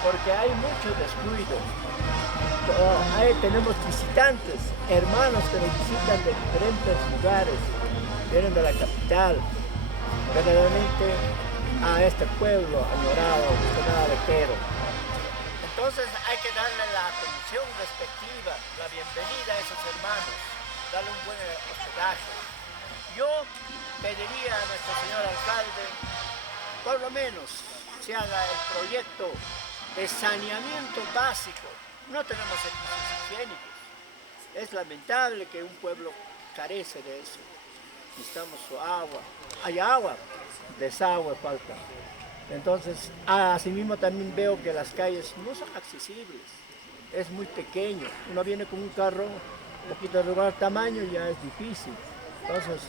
porque hay mucho descuido. Ahí tenemos visitantes, hermanos que nos visitan de diferentes lugares, vienen de la capital, verdaderamente a este pueblo añorado, de Quero. Entonces hay que darle la atención respectiva, la bienvenida a esos hermanos, darle un buen hospedaje. Yo pediría a nuestro señor alcalde, por lo menos, se haga el proyecto de saneamiento básico. No tenemos servicios higiénicos. Es lamentable que un pueblo carece de eso. Necesitamos su agua. Hay agua, desagüe falta. Entonces, asimismo también veo que las calles no son accesibles. Es muy pequeño. Uno viene con un carro un poquito de regular tamaño y ya es difícil. Entonces,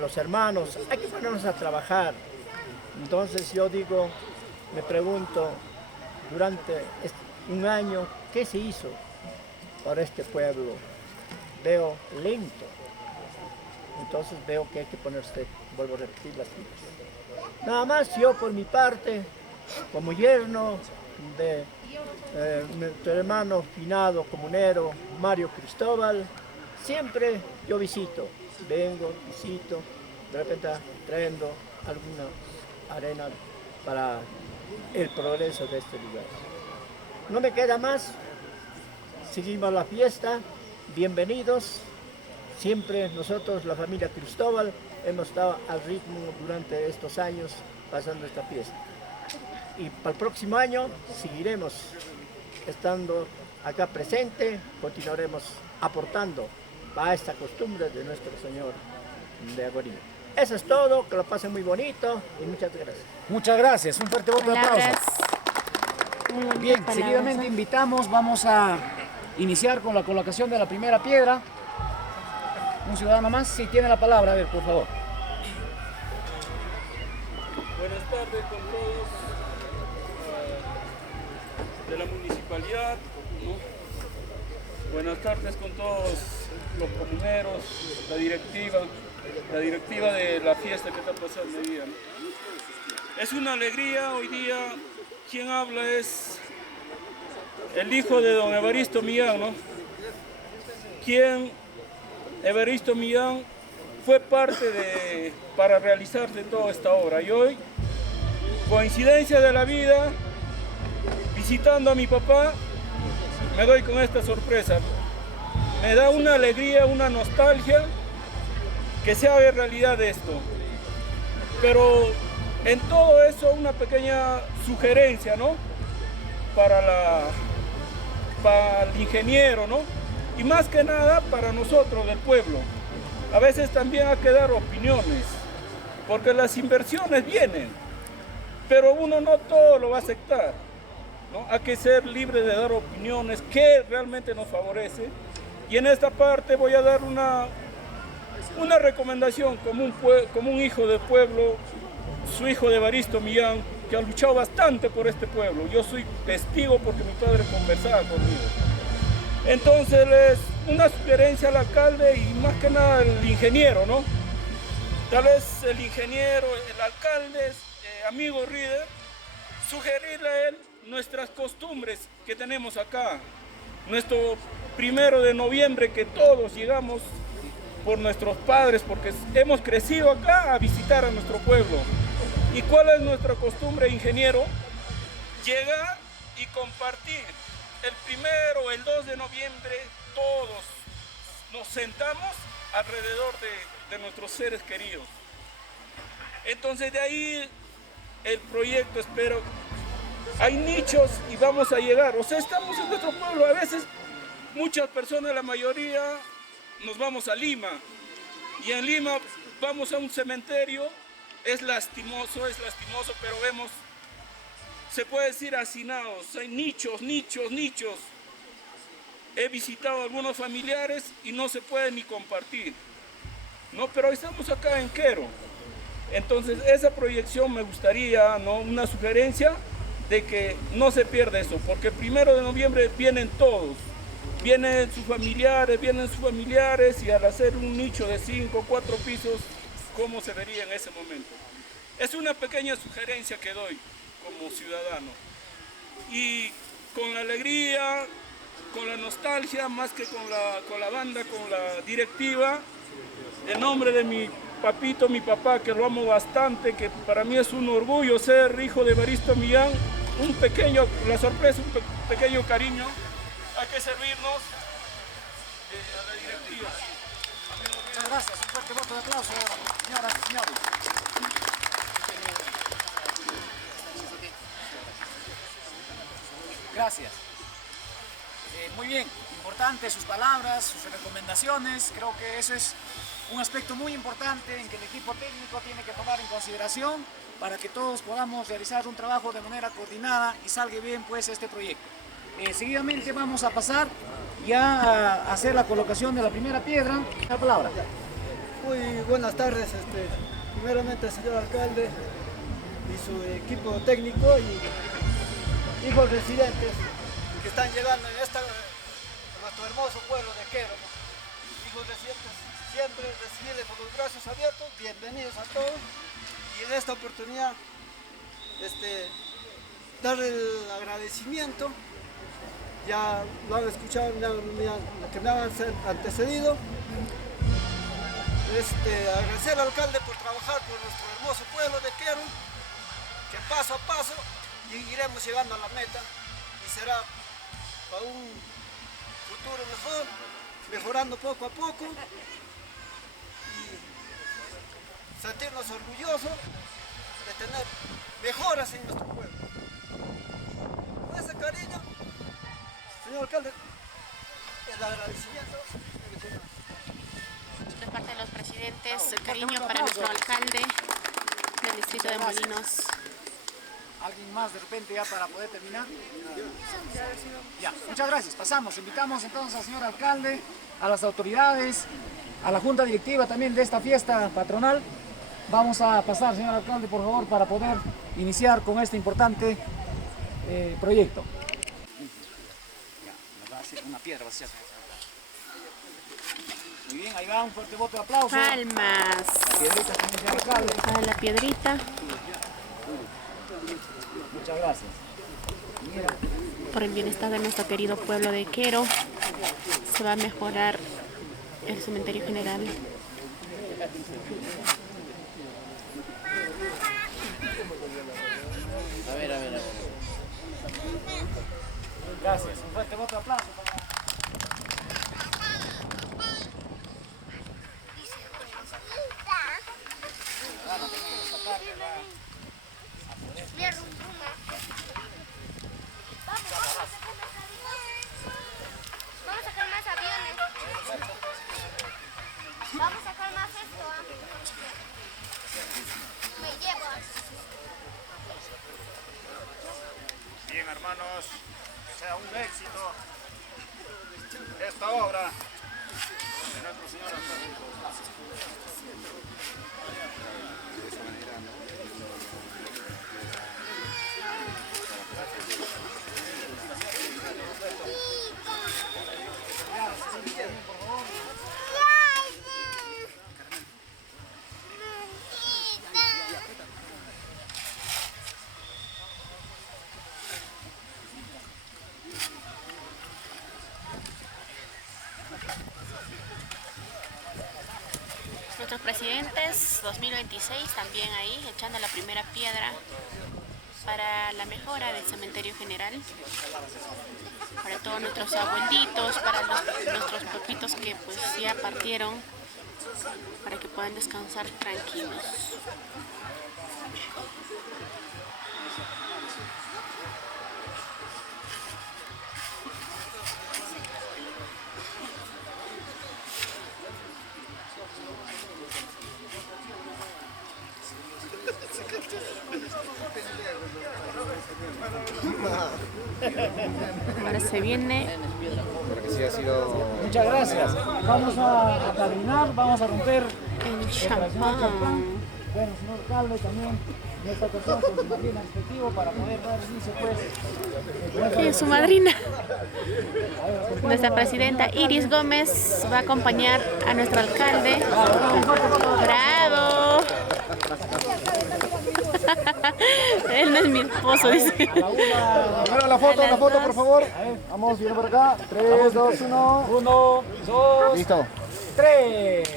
los hermanos, hay que ponernos a trabajar. Entonces yo digo, me pregunto, durante un año, ¿qué se hizo para este pueblo? Veo lento. Entonces veo que hay que ponerse, vuelvo a repetir, las pilas. Nada más yo por mi parte, como yerno de nuestro hermano finado comunero Mario Cristóbal, siempre yo visito, vengo, visito, de repente trayendo alguna arena para el progreso de este lugar. No me queda más, seguimos la fiesta, bienvenidos. Siempre nosotros, la familia Cristóbal, hemos estado al ritmo durante estos años pasando esta fiesta. Y para el próximo año seguiremos estando acá presente, continuaremos aportando a esta costumbre de nuestro Señor de Agorí. Eso es todo, que lo pasen muy bonito y muchas gracias. Muchas gracias, un fuerte voto de aplauso. Bien, seguidamente invitamos, vamos a iniciar con la colocación de la primera piedra. Un ciudadano más, si tiene la palabra, a ver, por favor. Buenas tardes con todos de la municipalidad, ¿no? Buenas tardes con todos los comuneros, la directiva de la fiesta que está pasando hoy día, ¿no? Es una alegría hoy día. Quien habla es el hijo de don Evaristo Millán, ¿no? Evaristo Millán fue parte para realizarse toda esta obra. Y hoy, coincidencia de la vida, visitando a mi papá, me doy con esta sorpresa. Me da una alegría, una nostalgia que se haga realidad esto. Pero en todo eso una pequeña sugerencia, ¿no? Para el ingeniero, ¿no? Y más que nada para nosotros del pueblo. A veces también hay que dar opiniones, porque las inversiones vienen, pero uno no todo lo va a aceptar, ¿no? Hay que ser libre de dar opiniones que realmente nos favorece. Y en esta parte voy a dar una recomendación como un hijo del pueblo, su hijo de Evaristo Millán, que ha luchado bastante por este pueblo. Yo soy testigo porque mi padre conversaba conmigo. Entonces es una sugerencia al alcalde y más que nada el ingeniero, ¿no? Tal vez el ingeniero, el alcalde, amigo Rieder, sugerirle a él nuestras costumbres que tenemos acá. Nuestro 1 de noviembre que todos llegamos por nuestros padres, porque hemos crecido acá a visitar a nuestro pueblo. ¿Y cuál es nuestra costumbre, ingeniero? Llegar y compartir. El 1, el 2 de noviembre, todos nos sentamos alrededor de nuestros seres queridos. Entonces de ahí el proyecto, espero, hay nichos y vamos a llegar. O sea, estamos en nuestro pueblo. A veces muchas personas, la mayoría, nos vamos a Lima. Y en Lima vamos a un cementerio. Es lastimoso, pero vemos se puede decir hacinados, hay nichos. He visitado a algunos familiares y no se puede ni compartir. No, pero estamos acá en Quero. Entonces esa proyección me gustaría, ¿no? Una sugerencia de que no se pierda eso, porque el 1 de noviembre vienen todos. Vienen sus familiares y al hacer un nicho de 5 o 4 pisos, ¿cómo se vería en ese momento? Es una pequeña sugerencia que doy como ciudadano. Y con la alegría, con la nostalgia, más que con la banda, con la directiva, en nombre de mi papito, mi papá, que lo amo bastante, que para mí es un orgullo ser hijo de Evaristo Millán, la sorpresa, un pequeño cariño, hay que servirnos a la directiva. Muchas gracias, un fuerte voto de aplauso, señoras y señores. Gracias. Muy bien, importante sus palabras, sus recomendaciones. Creo que eso es un aspecto muy importante en que el equipo técnico tiene que tomar en consideración para que todos podamos realizar un trabajo de manera coordinada y salga bien pues este proyecto. Seguidamente vamos a pasar ya a hacer la colocación de la primera piedra. La palabra. Muy buenas tardes, primeramente señor alcalde y su equipo técnico y hijos residentes que están llegando en nuestro hermoso pueblo de Quero. Hijos residentes, siempre recibirles con los brazos abiertos, bienvenidos a todos, y en esta oportunidad darle el agradecimiento. Ya lo han escuchado, que me han antecedido. Agradecer al alcalde por trabajar por nuestro hermoso pueblo de Quero, que paso a paso iremos llegando a la meta y será para un futuro mejor, mejorando poco a poco y sentirnos orgullosos de tener mejoras en nuestro pueblo. Con ese cariño, señor alcalde, el agradecimiento. De parte de los presidentes, el cariño para nuestro alcalde del distrito de Molinos. ¿Alguien más de repente ya para poder terminar? Ya, muchas gracias. Pasamos. Invitamos entonces al señor alcalde, a las autoridades, a la junta directiva también de esta fiesta patronal. Vamos a pasar, señor alcalde, por favor, para poder iniciar con este importante proyecto. Ya, va a ser una piedra, va a ser. Muy bien, ahí va, un fuerte voto de aplauso. Palmas. Para la piedrita. Muchas gracias. Por el bienestar de nuestro querido pueblo de Quero, se va a mejorar el cementerio general. A ver. Gracias, un fuerte voto de aplauso. Vamos a sacar más aviones. Vamos a sacar más esto. Me llevas. Bien, hermanos, que sea un éxito esta obra de nuestro Señor Alcalde. Nuestros presidentes 2026 también ahí echando la primera piedra para la mejora del cementerio general, para todos nuestros abuelitos, para nuestros papitos que pues ya partieron, para que puedan descansar tranquilos. Ahora se viene. Muchas gracias. Vamos a terminar, vamos a romper el champán. Bueno, señor alcalde, también en esta ocasión con su madrina respectivo para poder dar inicio pues. ¿Quién es su madrina? Nuestra presidenta Iris Gómez va a acompañar a nuestro alcalde. ¡Bravo! Él no es mi esposo, dice. Primero la foto, por favor. Vamos, viene por acá. 3, 2, 1. 1, 2. Listo. 3.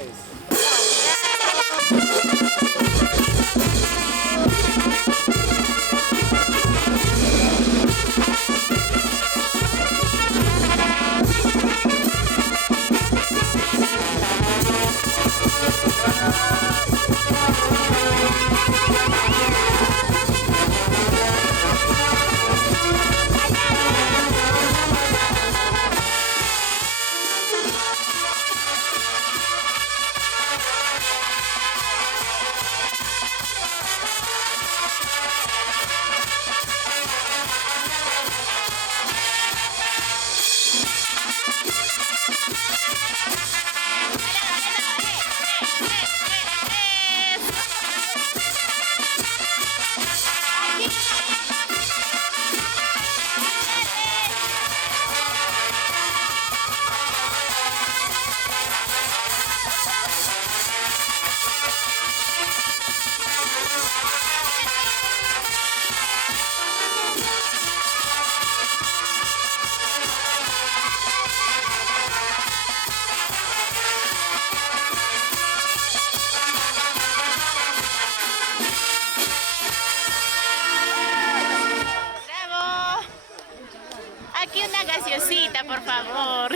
Aquí una gaseosita, por favor.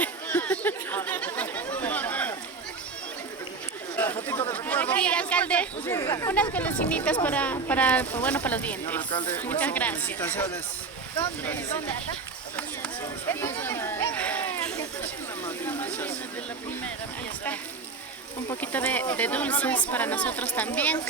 Aquí, alcalde, unas golosinitas para los dientes. Muchas gracias. ¿Dónde? ¿Acá? Ahí está. Un poquito de dulces para nosotros también.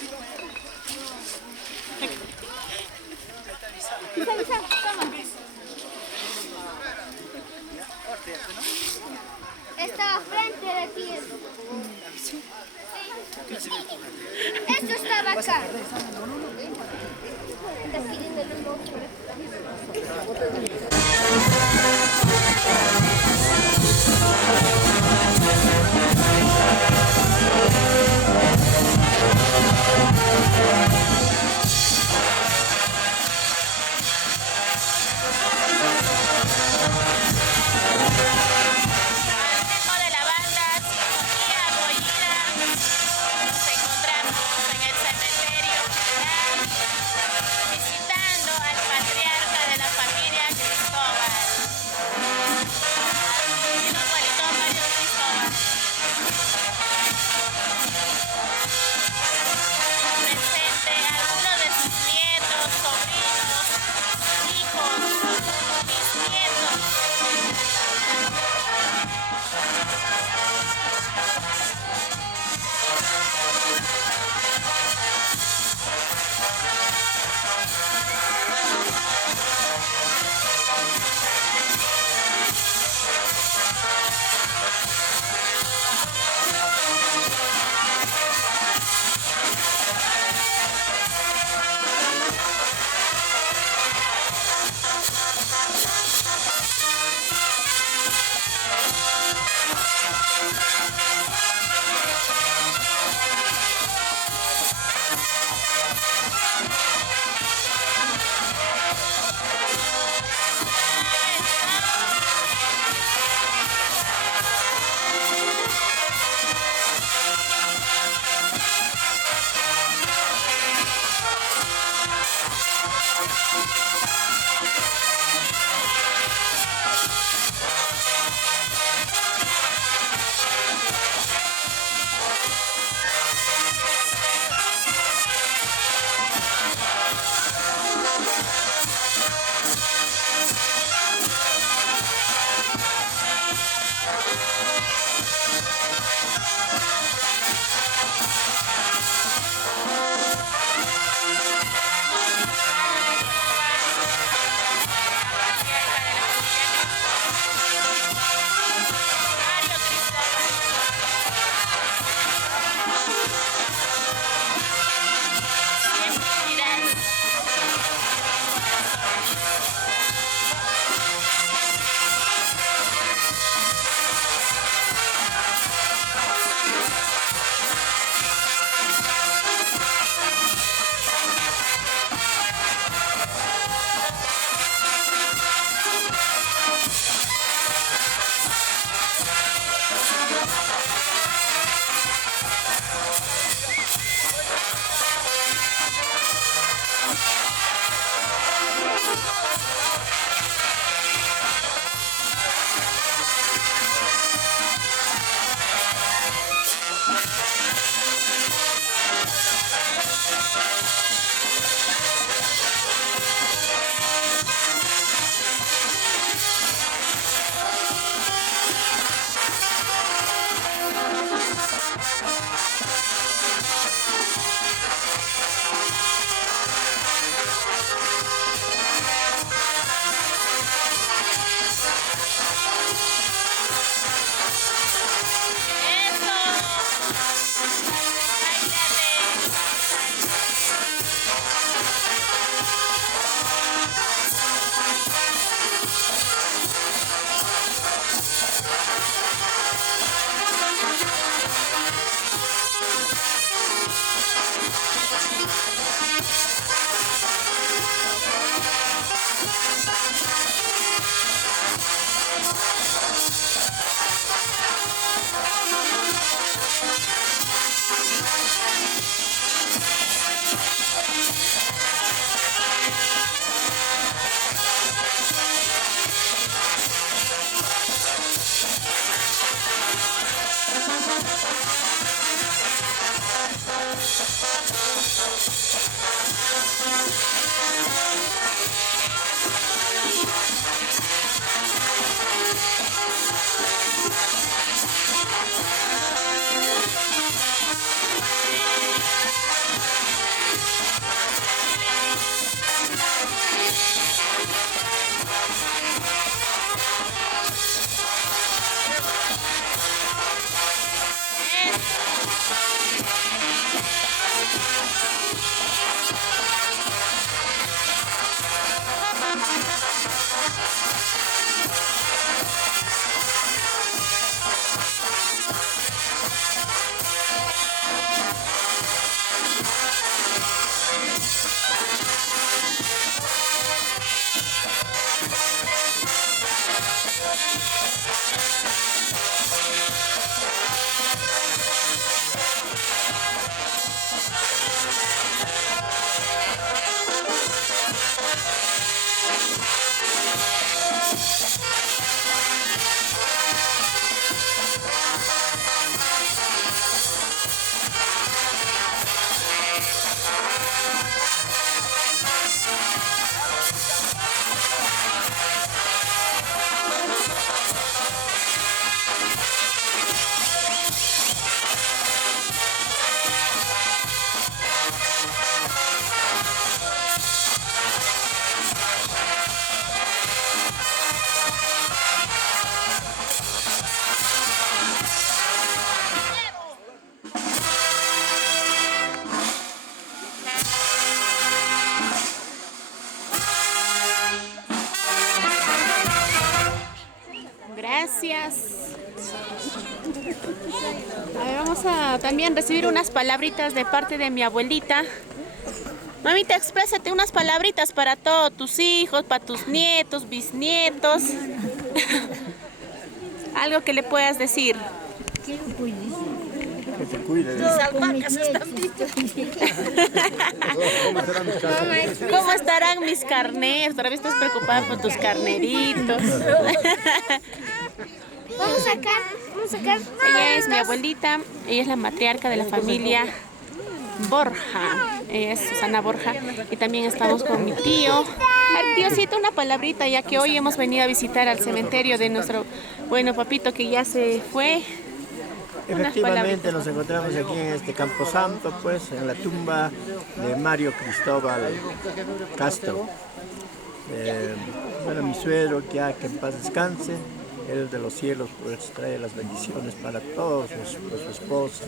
Estaba frente de ti. Esto estaba acá. Está pidiendo el visitando al patriarca de la familia Cristóbal. gracias. A ver, vamos a también recibir unas palabritas de parte de mi abuelita. Mamita, exprésate unas palabritas para todos tus hijos, para tus nietos, bisnietos. Algo que le puedas decir. Que se cuide. Mis alpacas están vivas. ¿Cómo estarán mis carneros? Todavía estás preocupada por tus carneritos. Vamos a sacar. Ella es mi abuelita, ella es la matriarca de la familia Borja. Ella es Susana Borja. Y también estamos con mi tío. A ver, Diosito, una palabrita, ya que hoy hemos venido a visitar al cementerio de nuestro bueno papito que ya se fue. Efectivamente nos encontramos aquí en este Camposanto, pues, en la tumba de Mario Cristóbal Castro. Bueno, mi suegro, que en paz descanse, él de los cielos pues trae las bendiciones para todos, para su esposa,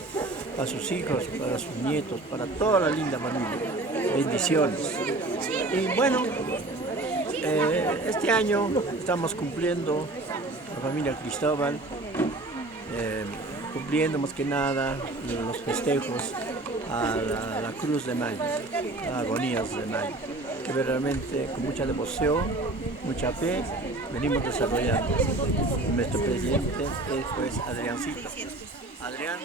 para sus hijos, para sus nietos, para toda la linda familia. Bendiciones. Y bueno, este año estamos cumpliendo, la familia Cristóbal, cumpliendo más que nada los festejos a la Cruz de Mayo, a Agonías de Mayo, que verdaderamente con mucha devoción, mucha fe, venimos desarrollando. Nuestro presidente es pues Adriancito. Adrián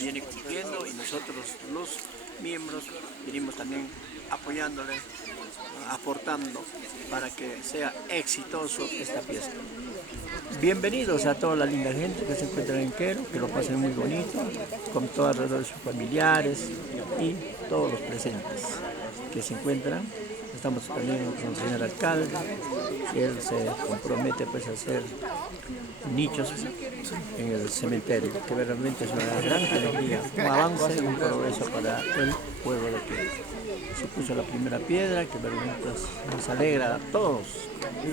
viene cumpliendo y nosotros los miembros venimos también apoyándole, aportando para que sea exitoso esta fiesta. Bienvenidos a toda la linda gente que se encuentra en Quero, que lo pasen muy bonito, con todo alrededor de sus familiares y todos los presentes que se encuentran. Estamos también con el señor alcalde, él se compromete pues a hacer nichos en el cementerio, que realmente es una gran alegría, un avance, un progreso para el pueblo de Quero. Se puso la primera piedra, que realmente nos alegra a todos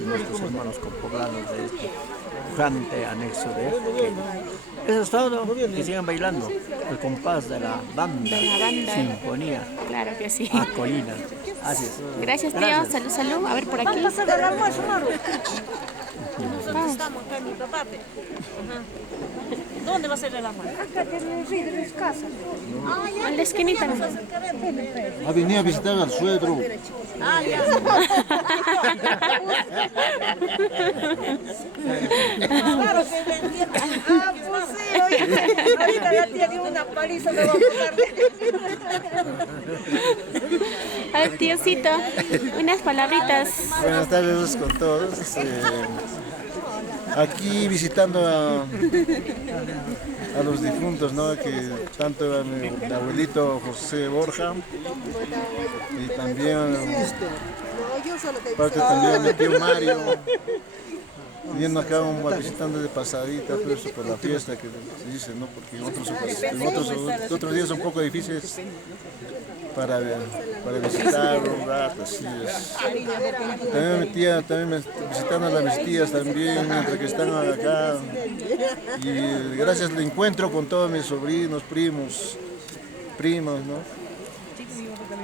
nuestros hermanos poblanos de este pujante anexo de Quero. Eso es todo, que sigan bailando el compás de la banda, Sinfonía. Claro que sí. A Colina. Así es. Gracias, tío. Gracias. Salud, salud. A ver, por aquí. Vamos a hacer el almuerzo, Maru. Nosotros estamos acá en mi papá. ¿Dónde va a ser el almuerzo? Acá en mi casa. En la esquinita. Ha venido a visitar al suegro. Ah, ya. Claro que me entiende. Ah, pues sí, ahorita ya tiene una paliza, me va a botar. A ver, tíocito, unas palabritas. Buenas tardes con todos. Aquí visitando a los difuntos, ¿no? Que tanto a mi abuelito José Borja y también parte también a mi tío Mario, viendo acá visitando de pasadita todo eso por la fiesta que se dice, ¿no? Porque en otros días son un poco difíciles para visitar un rato, así es. También mi tía, visitando a mis tías también, mientras que están acá. Y gracias al encuentro con todos mis sobrinos, primos, primas, ¿no?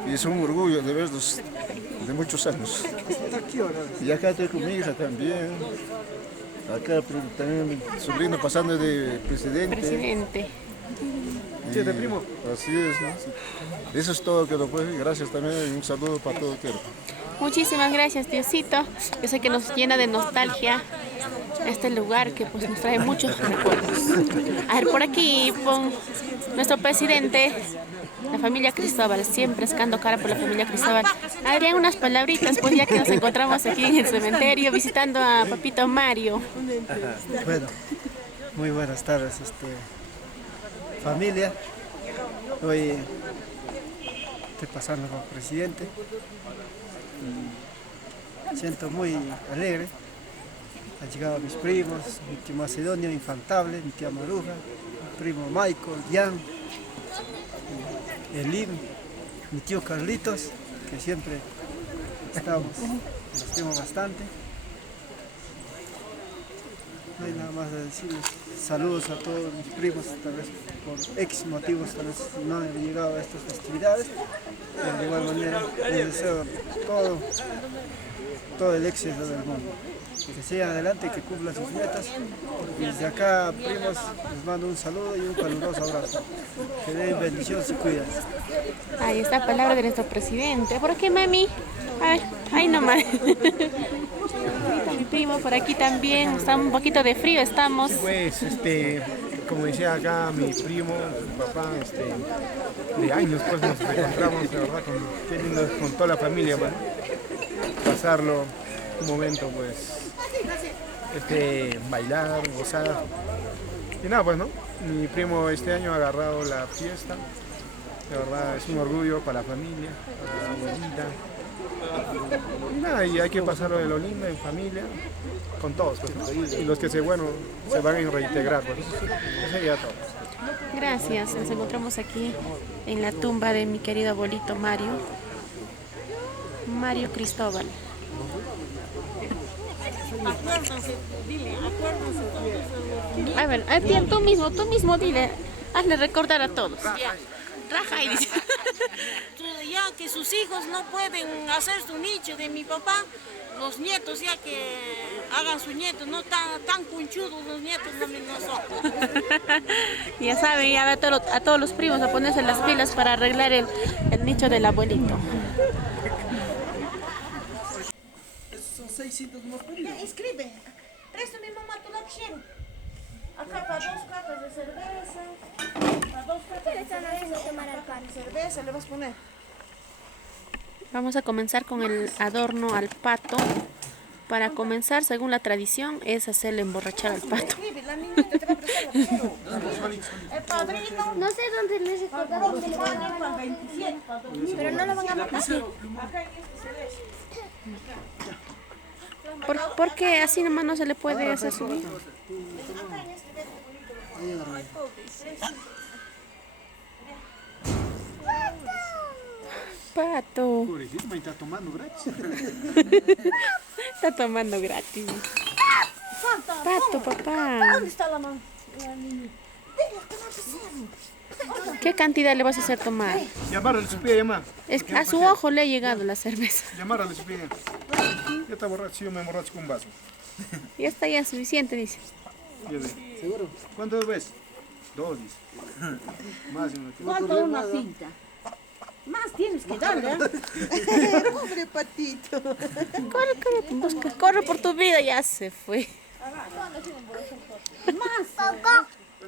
Y es un orgullo de verlos de muchos años. Y acá estoy con mi hija también. Acá también mi sobrino pasando de presidente. Sí, de primo. Así es, ¿no? Eso es todo que lo puede. Gracias también y un saludo para todo Quero. Muchísimas gracias, Diosito. Yo sé que nos llena de nostalgia este lugar que pues nos trae muchos recuerdos. A ver, por aquí pon nuestro presidente, la familia Cristóbal, siempre sacando cara por la familia Cristóbal. Adrián, unas palabritas, pues ya que nos encontramos aquí en el cementerio visitando a papito Mario. Bueno, muy buenas tardes, familia. Hoy estoy pasando como presidente. Me siento muy alegre. Han llegado mis primos, mi tío Macedonio, Infantable, mi tía Maruja, mi primo Michael, Jan, Elim, mi tío Carlitos, que siempre nos estimo bastante. No hay nada más de decirles. Saludos a todos mis primos, tal vez por X motivos, tal vez no han llegado a estas festividades. Pero de igual manera les deseo todo el éxito del mundo. que sigan adelante y que cumplan sus metas. Y desde acá, primos, les mando un saludo y un caluroso abrazo. Que den bendición, se cuidan. Ahí está palabra de nuestro presidente. ¿Por qué, mami? Ay, ay nomás. Mi primo por aquí también. Está un poquito de frío, estamos. Pues, como decía acá mi primo, mi papá, de años pues nos encontramos, de verdad, qué lindo con toda la familia, bueno, pasarlo un momento, pues, bailar, gozar. Y nada, pues, ¿no? Mi primo este año ha agarrado la fiesta, de verdad es un orgullo para la familia, para la abuelita. Y nada, y hay que pasarlo de lo lindo en familia, con todos, pues, ¿no? Y los que se van a reintegrar, pues, eso sería todo. Gracias, nos encontramos aquí en la tumba de mi querido abuelito Mario Cristóbal. Acuérdense, dile, acuérdense. A ver, bien, tú mismo dile, hazle recordar a todos. Raja y dice. Ya que sus hijos no pueden hacer su nicho de mi papá, los nietos ya que hagan su nieto, no tan conchudos los nietos no son. Ya saben, ya a todos los primos a ponerse las pilas para arreglar el nicho del abuelito. Son 600 más Ya, escribe. Préstame mamá tu lapicero. Acá para 2 cajas de cerveza. Para 2 cajas de cerveza le vas a poner. Vamos a comenzar con el adorno al pato. Para comenzar, según la tradición, es hacerle emborrachar al pato. El padrino. No sé dónde les recordaron que le van a para 27. pero no lo van a matar. ¿Por qué así nomás no se le puede hacer subir? Pato. Pobrecito, me está tomando gratis. Está tomando gratis. Pato, papá. ¿Dónde está la niña? ¿Qué cantidad le vas a hacer tomar? Llamarle su pie, llamar. Es que a su ojo le ha llegado la cerveza. Llamarle su pie. Ya está borracho, yo me emborracho con un vaso. Ya está ya suficiente, dice. ¿Seguro? ¿Cuántos ves? 2, dice. Más, ¿Cuánto una cinta? Más tienes que darle. Pobre patito. Corre por tu vida, ya se fue. Más.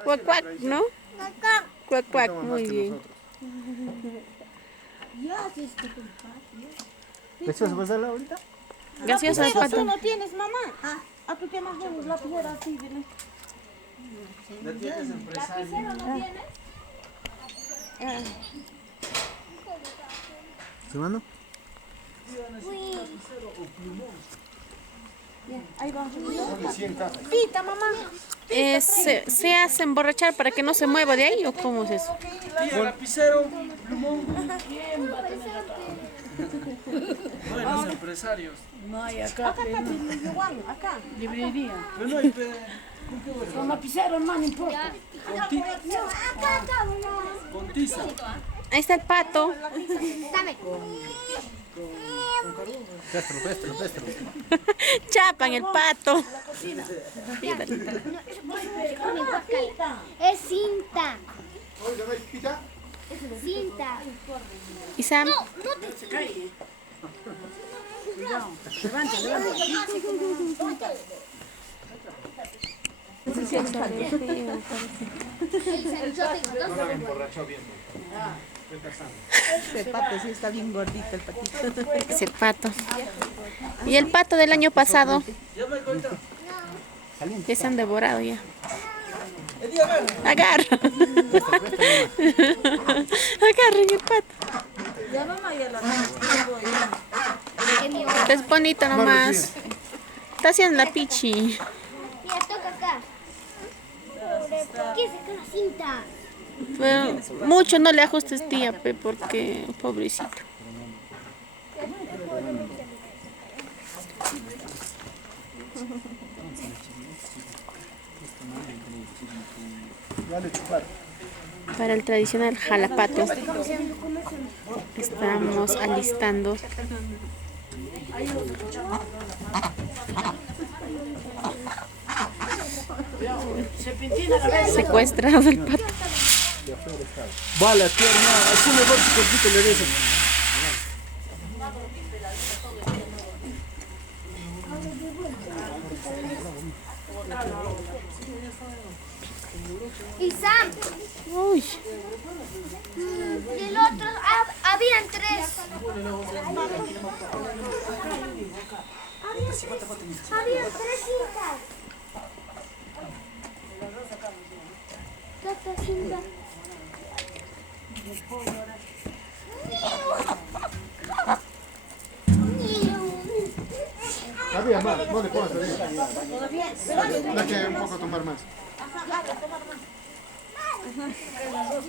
Cuac, cuac, ¿no? Cuac, cuac, muy bien. Ya, si es que ¿Gaseosa vas a darla ahorita? Gaseosa al pato. ¿Tú no tienes, mamá? ¿A tú qué más tienes la tijera así? Dile. ¿Lapicero no tienes? ¿Se manda? Ahí vamos. Pita, mamá. ¿Se hace emborrachar para que no se mueva de ahí o cómo es eso? Lapicero, plumón. Buenos empresarios. No hay acá. Acá. Librería. Pero no hay con lapicero, hermano, no importa. Con tiza. Ahí está el pato. Dame. Péstalo. Chapan el pato. Es cinta. Cinta. ¿Y Sam? No te cae. Levanta. Este pato sí está bien gordito, el patito. Es el pato. ¿Y el pato del año pasado? Ya se han devorado ya. Agarra. Agarren el pato. Ya mamá ya la Es bonito nomás. Está haciendo la pichi. Mira, toca acá. ¿Qué es la cinta? Pero mucho no le ajustes, tía, porque pobrecito. Para el tradicional jalapato estamos alistando Secuestrado el pato. Vale, tierna, así mejor su cortito le dicen. Y Sam. Uy. Y el otro, habían 3. Habían 3 hijas. Había más, no le pongas todavía. Hay que un poco tomar más.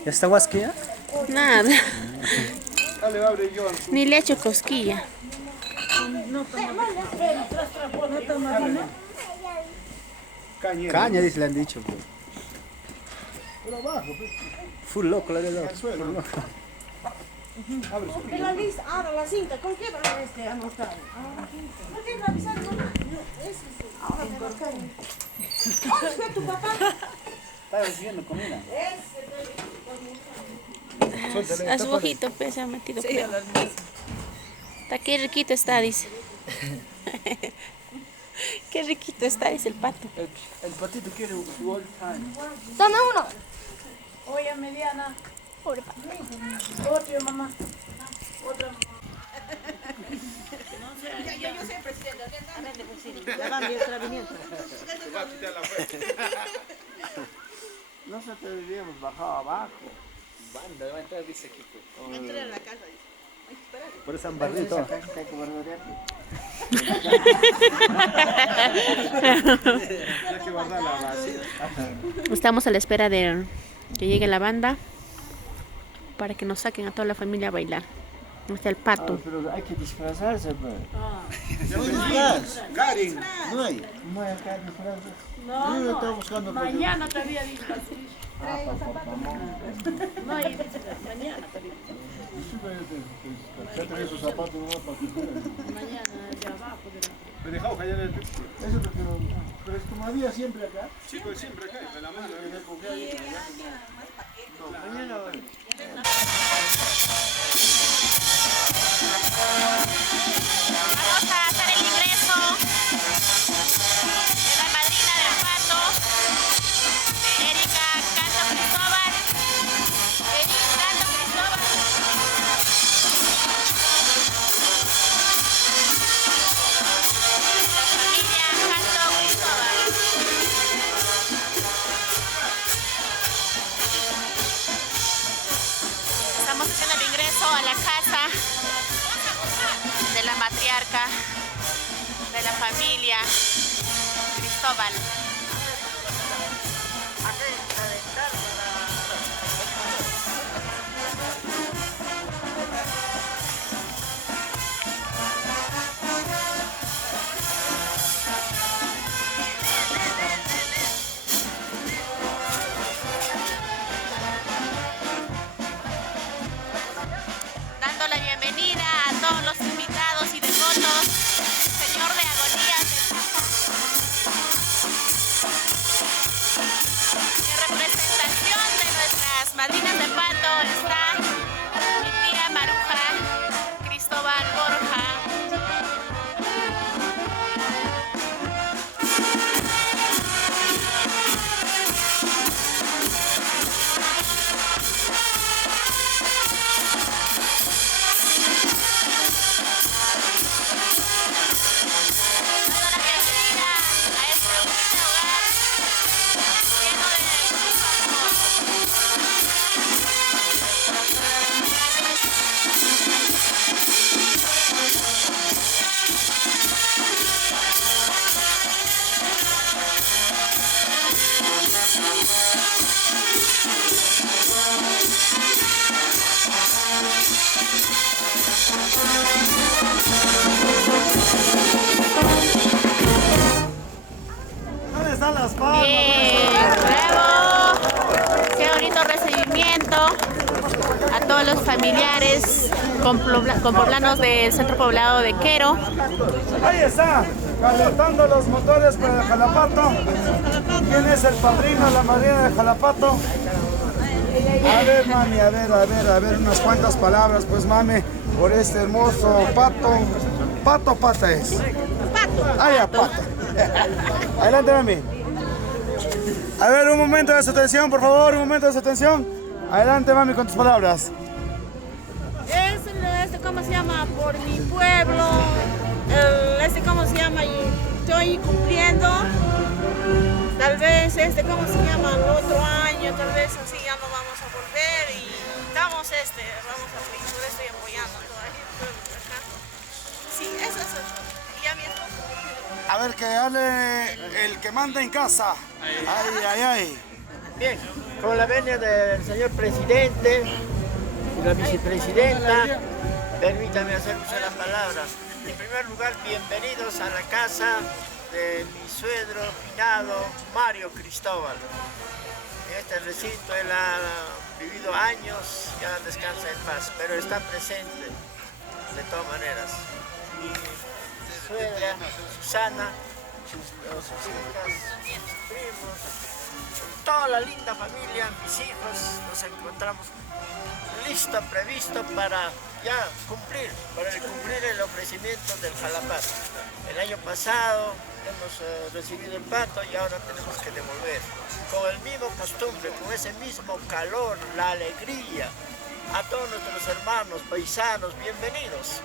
¿Ya está guasquilla? Nada. Dale, abre yo. Ni le echo cosquilla. Caña, dice, le han dicho. Full loco la de los. Pero ahora la cinta, ¿con qué van a anotar? ¿Por qué no avisaron mamá? Ahora me marcaron. ¿Dónde fue tu papá? Estaba recibiendo comida. A su ojito pues se ha metido. Sí, está qué riquito está, dice. Qué riquito está, dice el pato. El patito quiere un all time. Dame uno. Oye, mediana. Pobre pato. Otro, mamá. Otra mamá. Yo soy presidenta. Ya va, mientras viniendo. Se va a quitar la fuerza. Nosotros vivíamos bajado abajo. Banda, va a entrar, dice Kiko. Entré a la casa. Por eso han barrido. Estamos a la espera de que llegue la banda para que nos saquen a toda la familia a bailar. Está el pato. Pero hay que disfrazarse, pues. No hay disfraz. Karin, no hay. No hay acá disfraz. Yo lo estaba buscando. Mañana te había dicho así. No hay mañana te había dicho. Ya trae sus zapatos nomás para que Mañana ya va a poder. Me he dejado callar el texto. Eso porque no. Pero es como había siempre acá. Sí, pues siempre acá, de la mano. No, mañana va. Vamos a hacer el ingreso de la madrina del pato, de Erika Canto Cristóbal. Erika Canto Cristóbal. La familia Canto Cristóbal. Estamos haciendo el ingreso a la casa de la matriarca de la familia Cristóbal. Dando la bienvenida a todos los invitados y devotos, Señor de Agonías del Pato. En representación de nuestras madrinas de pato está mi tía Maruja, Cristóbal Borja. ¿Dónde están las palmas? Bien, bravo. Qué bonito recibimiento a todos los familiares con poblanos del centro poblado de Quero. Ahí está. calentando los motores para el Jalapato. ¿Quién es el padrino, la madrina del Jalapato? A ver, mami, a ver, unas cuantas palabras, pues, mami, por este hermoso pato. ¿Pato o pata es? Pato. Ah, ya, pato. Adelante, mami. A ver, un momento de su atención, por favor, un momento de su atención. Adelante, mami, con tus palabras. ¿Cómo se llama? Por mi pueblo, ¿cómo se llama? Y estoy cumpliendo, tal vez, ¿cómo se llama? El otro año, tal vez así ya no vamos a volver y vamos a seguir, por eso estoy apoyando todavía. Sí, eso. Y ya mi esposo. A ver, que hable el que manda en casa. Ay. Bien, con la venia del señor presidente y la vicepresidenta, permítame hacer uso de la palabra. En primer lugar, bienvenidos a la casa de mi suegro finado Mario Cristóbal. En este recinto él ha vivido años, ya descansa en paz, pero está presente de todas maneras. Mi suegra Susana, sus hijas, mis primos, toda la linda familia, mis hijos, nos encontramos previsto para ya cumplir el ofrecimiento del Jalapato. El año pasado hemos recibido el pato y ahora tenemos que devolver. Con el mismo costumbre, con ese mismo calor, la alegría, a todos nuestros hermanos, paisanos, bienvenidos,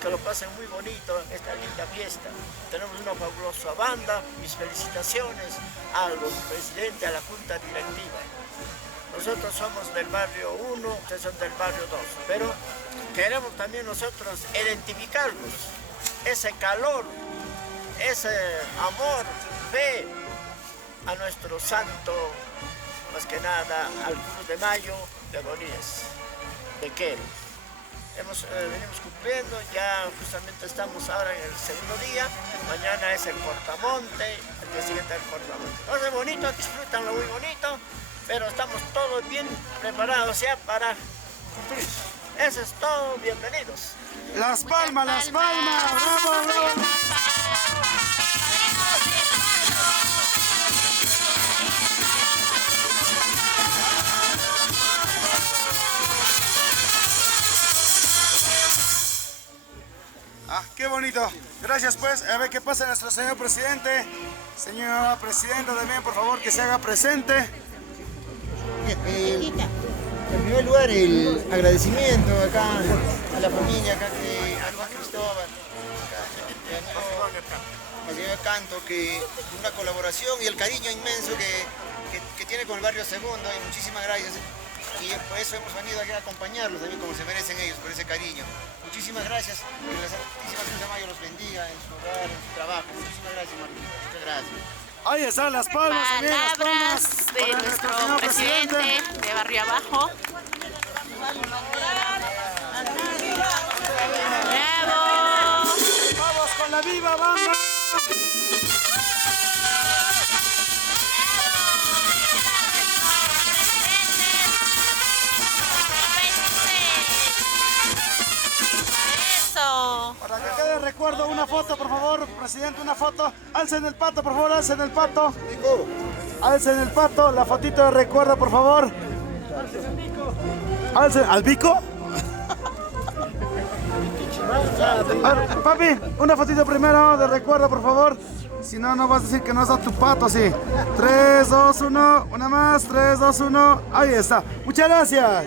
que lo pasen muy bonito esta linda fiesta. Tenemos una fabulosa banda, mis felicitaciones al presidente, a la junta directiva. Nosotros somos del barrio 1, ustedes son del barrio 2, pero queremos también nosotros identificarnos, ese calor, ese amor, fe a nuestro santo, más que nada al Cruz de Mayo de Bonías, de Quero. Venimos cumpliendo, ya justamente estamos ahora en el segundo día, mañana es el cortamonte, el día siguiente el cortamonte. Entonces bonito, disfrútanlo muy bonito. Pero estamos todos bien preparados ya para cumplir. Eso es todo, bienvenidos. Las palmas, bravo. Qué bonito. Gracias, pues. A ver qué pasa nuestro señor presidente. Señora presidenta también, por favor, que se haga presente. En primer lugar, el agradecimiento acá a la familia, acá a Juan Cristóbal, al señor Canto, que una colaboración y el cariño inmenso que tiene con el barrio Segundo, y muchísimas gracias. Y por eso hemos venido aquí a acompañarlos también como se merecen ellos, por ese cariño. Muchísimas gracias, que la Santísima Cruz de Mayo los bendiga en su hogar, en su trabajo. Muchísimas gracias, Martín. Muchas gracias. Ahí están las palmas también, las palmas de nuestro presidente de Barrio Abajo. ¡Bravo! ¡Vamos con la viva banda! Para que quede recuerdo, una foto, por favor, presidente, una foto. Alcen el pato, por favor, alcen el pato. Alcen el pato, la fotito de recuerdo, por favor. Alcen, ¿al bico? A ver, papi, una fotito primero de recuerdo, por favor. Si no, no vas a decir que no es a tu pato, así. 3, 2, 1, una más, 3, 2, 1. Ahí está. Muchas gracias.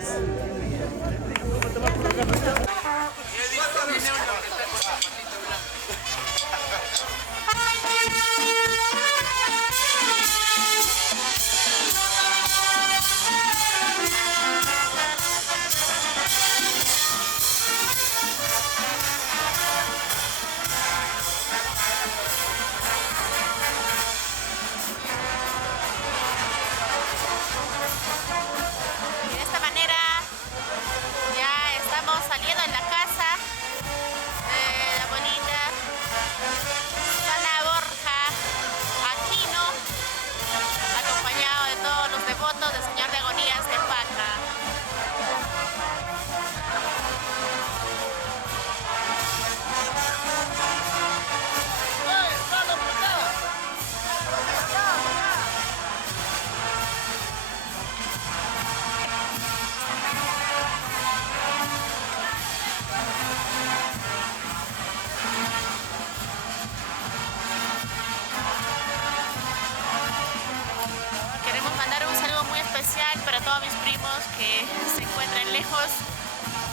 todos mis primos que se encuentran lejos,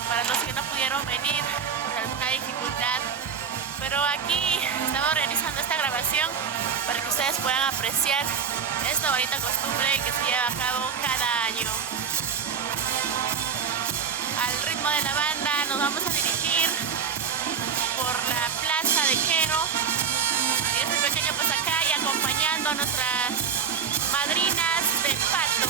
para los que no pudieron venir por alguna dificultad. Pero aquí estamos realizando esta grabación para que ustedes puedan apreciar esta bonita costumbre que se lleva a cabo cada año. Al ritmo de la banda nos vamos a dirigir por la plaza de Quero, este pequeño pasacay, acompañando a nuestras madrinas del pato.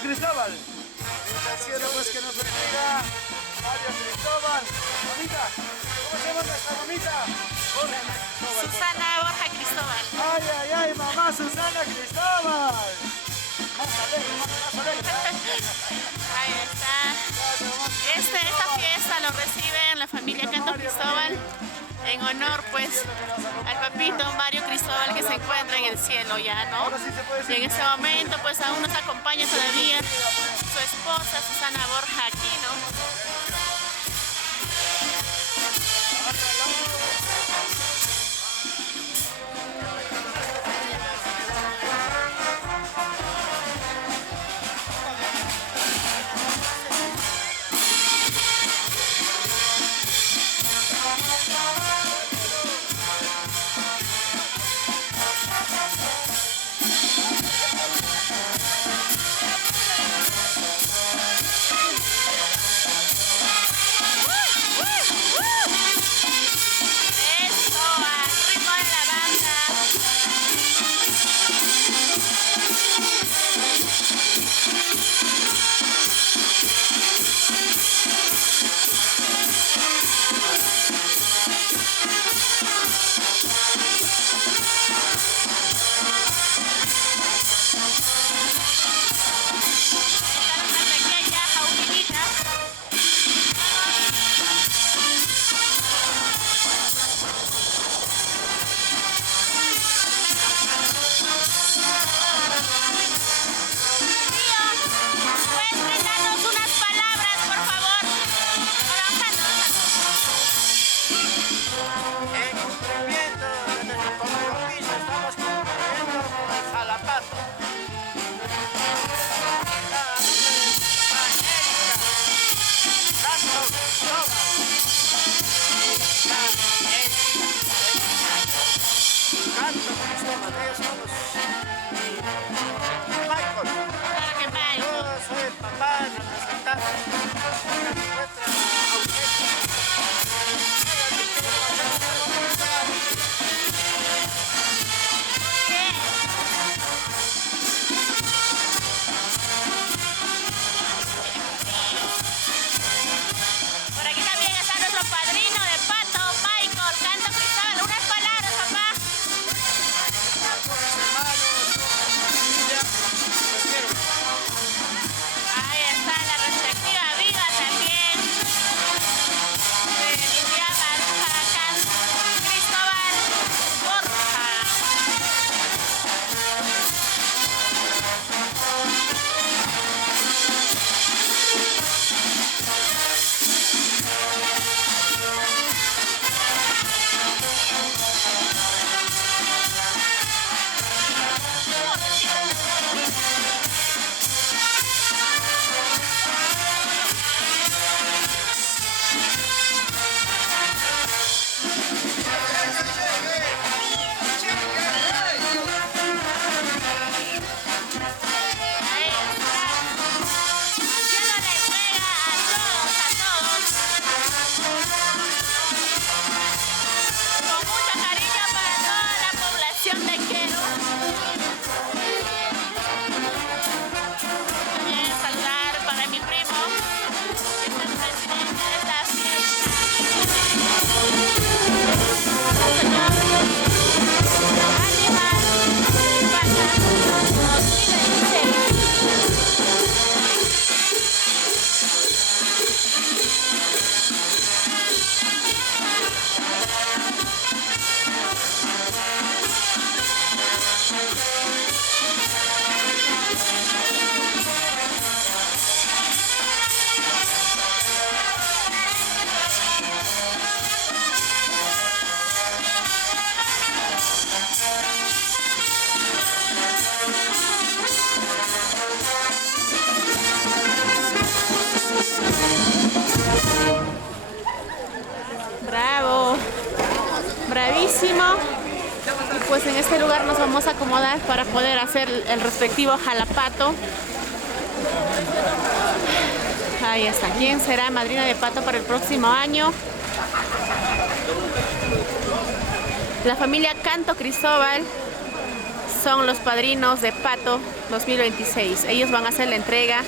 Cristóbal. Desde el cielo pues que nos bendiga. Mario Cristóbal. Mamita, ¿cómo se llama nuestra mamita? Susana Borja Cristóbal. Ay, ay, ay, mamá Susana Cristóbal. Más alegre, más alegre. Ahí está. Esta fiesta lo reciben la familia Canto Cristóbal en honor pues al papito Mario Cristóbal que se encuentra en el cielo ya, ¿no? Y en este momento pues aún nos acompaña todavía su esposa Susana Borja Aquino. Bravísimo. Y pues en este lugar nos vamos a acomodar para poder hacer el respectivo jalapato. Ahí está. ¿Quién será madrina de pato para el próximo año? La familia Canto Cristóbal son los padrinos de Pato 2026. Ellos van a hacer la entrega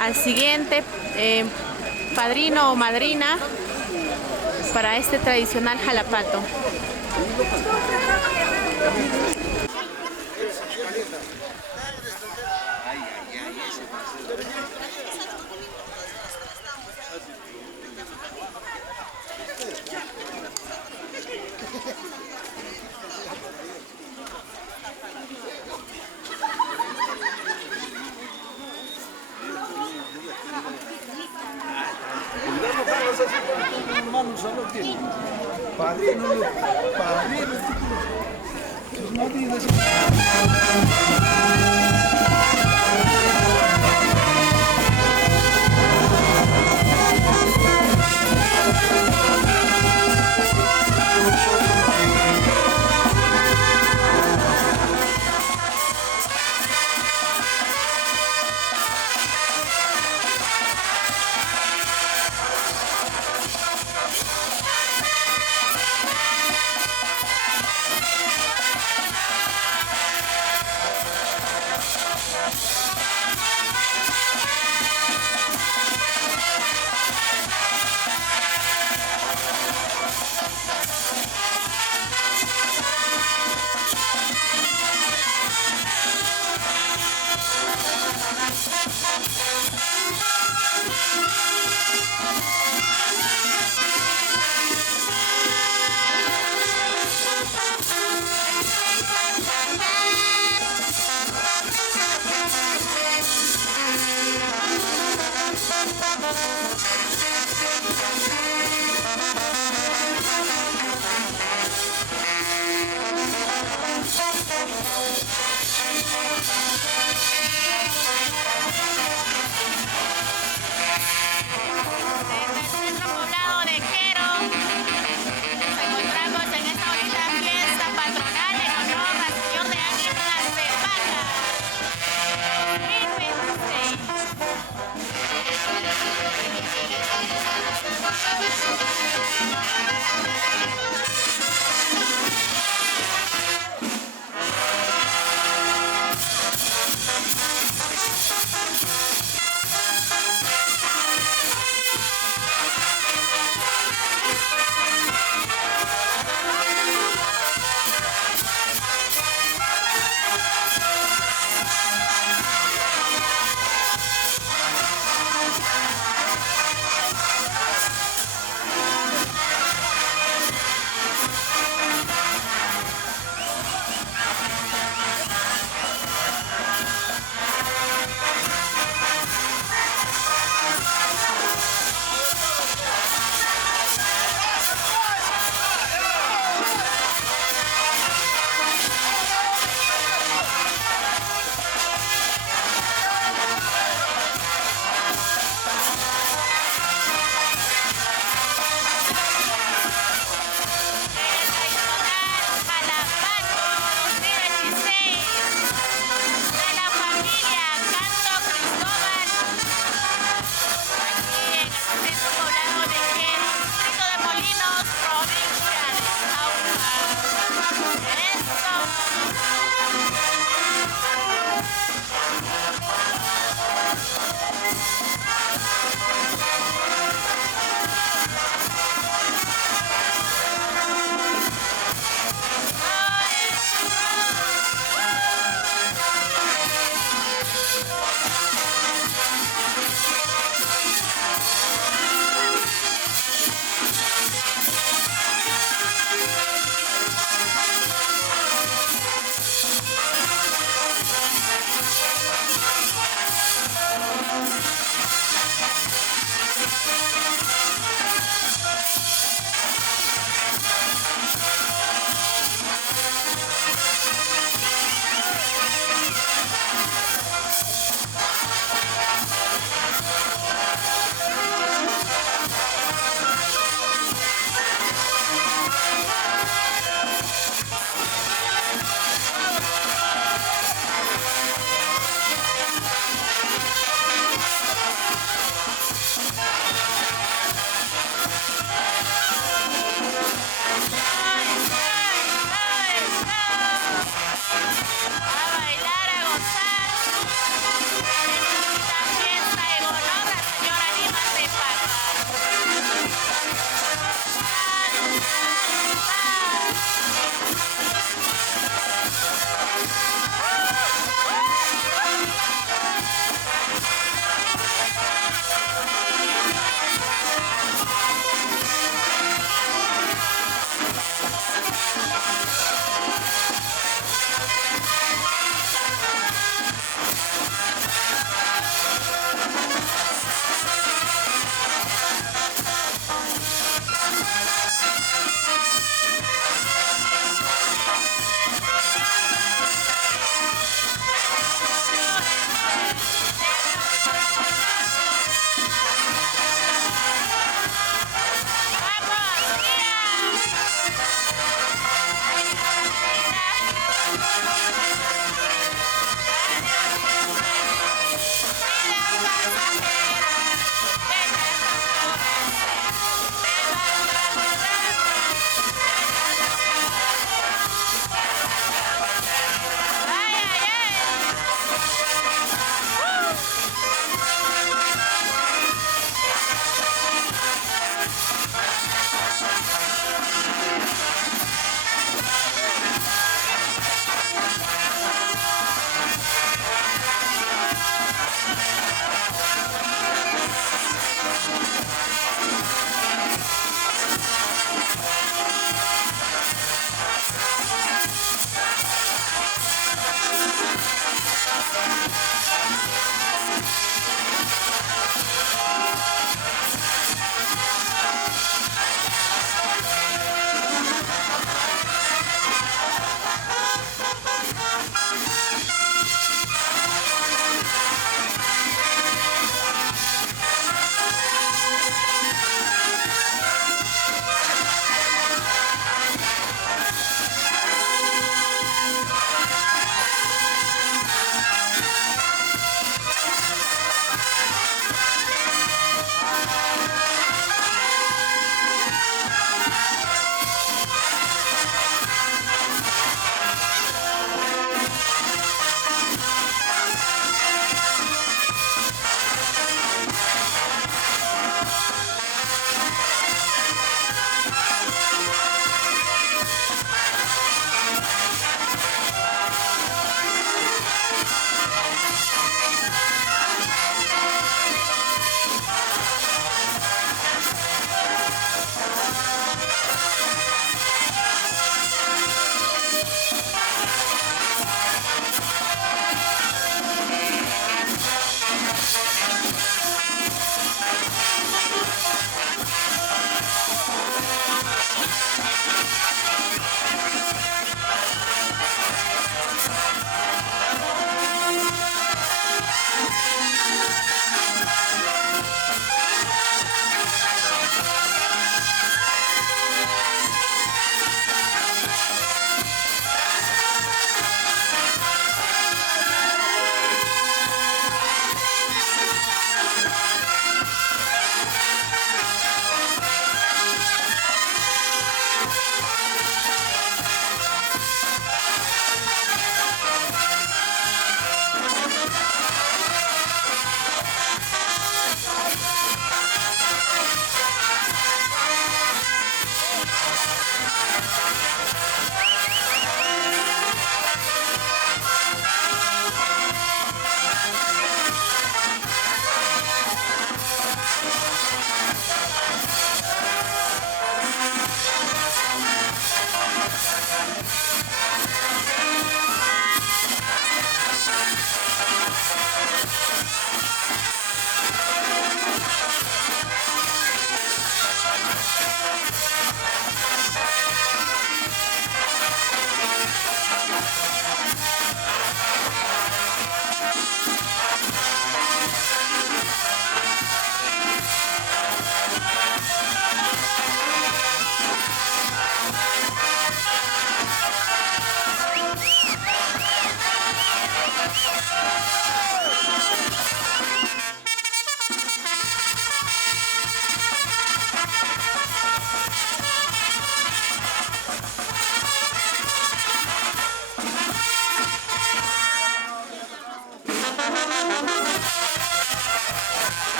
al siguiente padrino o madrina para este tradicional jalapato. Padrino, Thank you.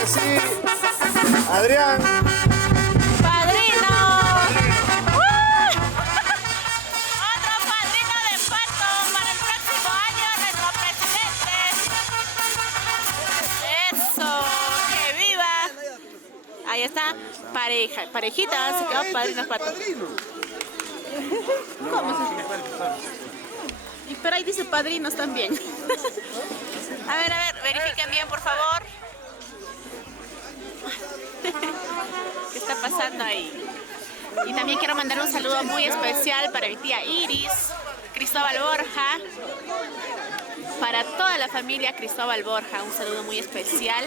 que sí. Adrián. ¡Padrino! Otro padrino de Pato para el próximo año, nuestro presidente. ¡Eso! ¡Que viva! Ahí está, parejita, se quedó padrino Pato. ¿Cómo se? Pero ahí dice padrinos también. A ver, verifiquen bien, por favor. ¿Qué está pasando ahí? Y también quiero mandar un saludo muy especial para mi tía Iris, Cristóbal Borja, para toda la familia Cristóbal Borja, un saludo muy especial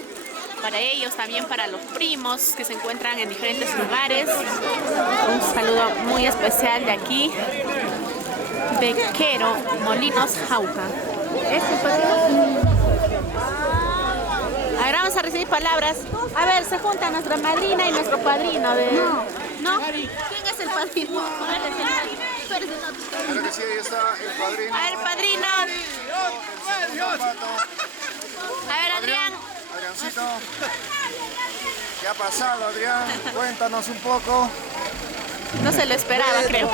para ellos, también para los primos que se encuentran en diferentes lugares. Un saludo muy especial de aquí, de Quero, Molinos, Jauja. A ver, vamos a recibir palabras. A ver, se junta nuestra madrina y nuestro padrino de... ¿No? ¿Quién es el padrino? Claro que sí, ahí está el padrino. A ver, padrino. A ver, Adrián. Adriancito. ¿Qué ha pasado, Adrián? Cuéntanos un poco. No se lo esperaba, creo.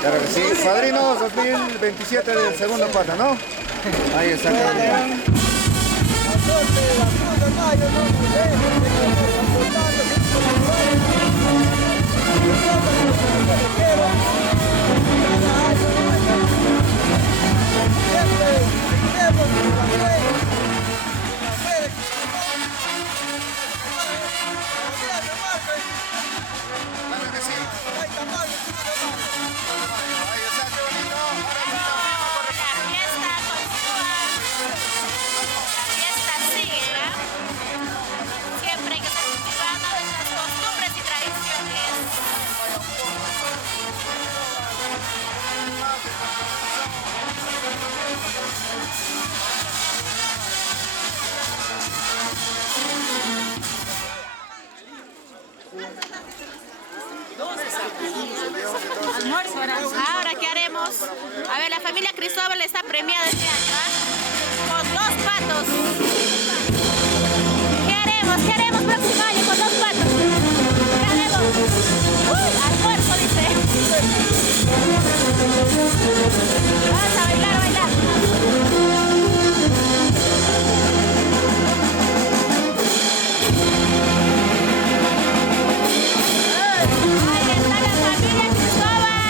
Claro que sí. Padrinos 2027 del segundo pata, ¿no? Ahí está. Ahora, ¿qué haremos? A ver, la familia Cristóbal está premiada este año, con 2 patos. ¿Qué haremos? ¿Qué haremos próximo año con 2 patos? ¿Qué haremos? Almuerzo, dice. Vamos a bailar, Ahí está la familia Cristóbal.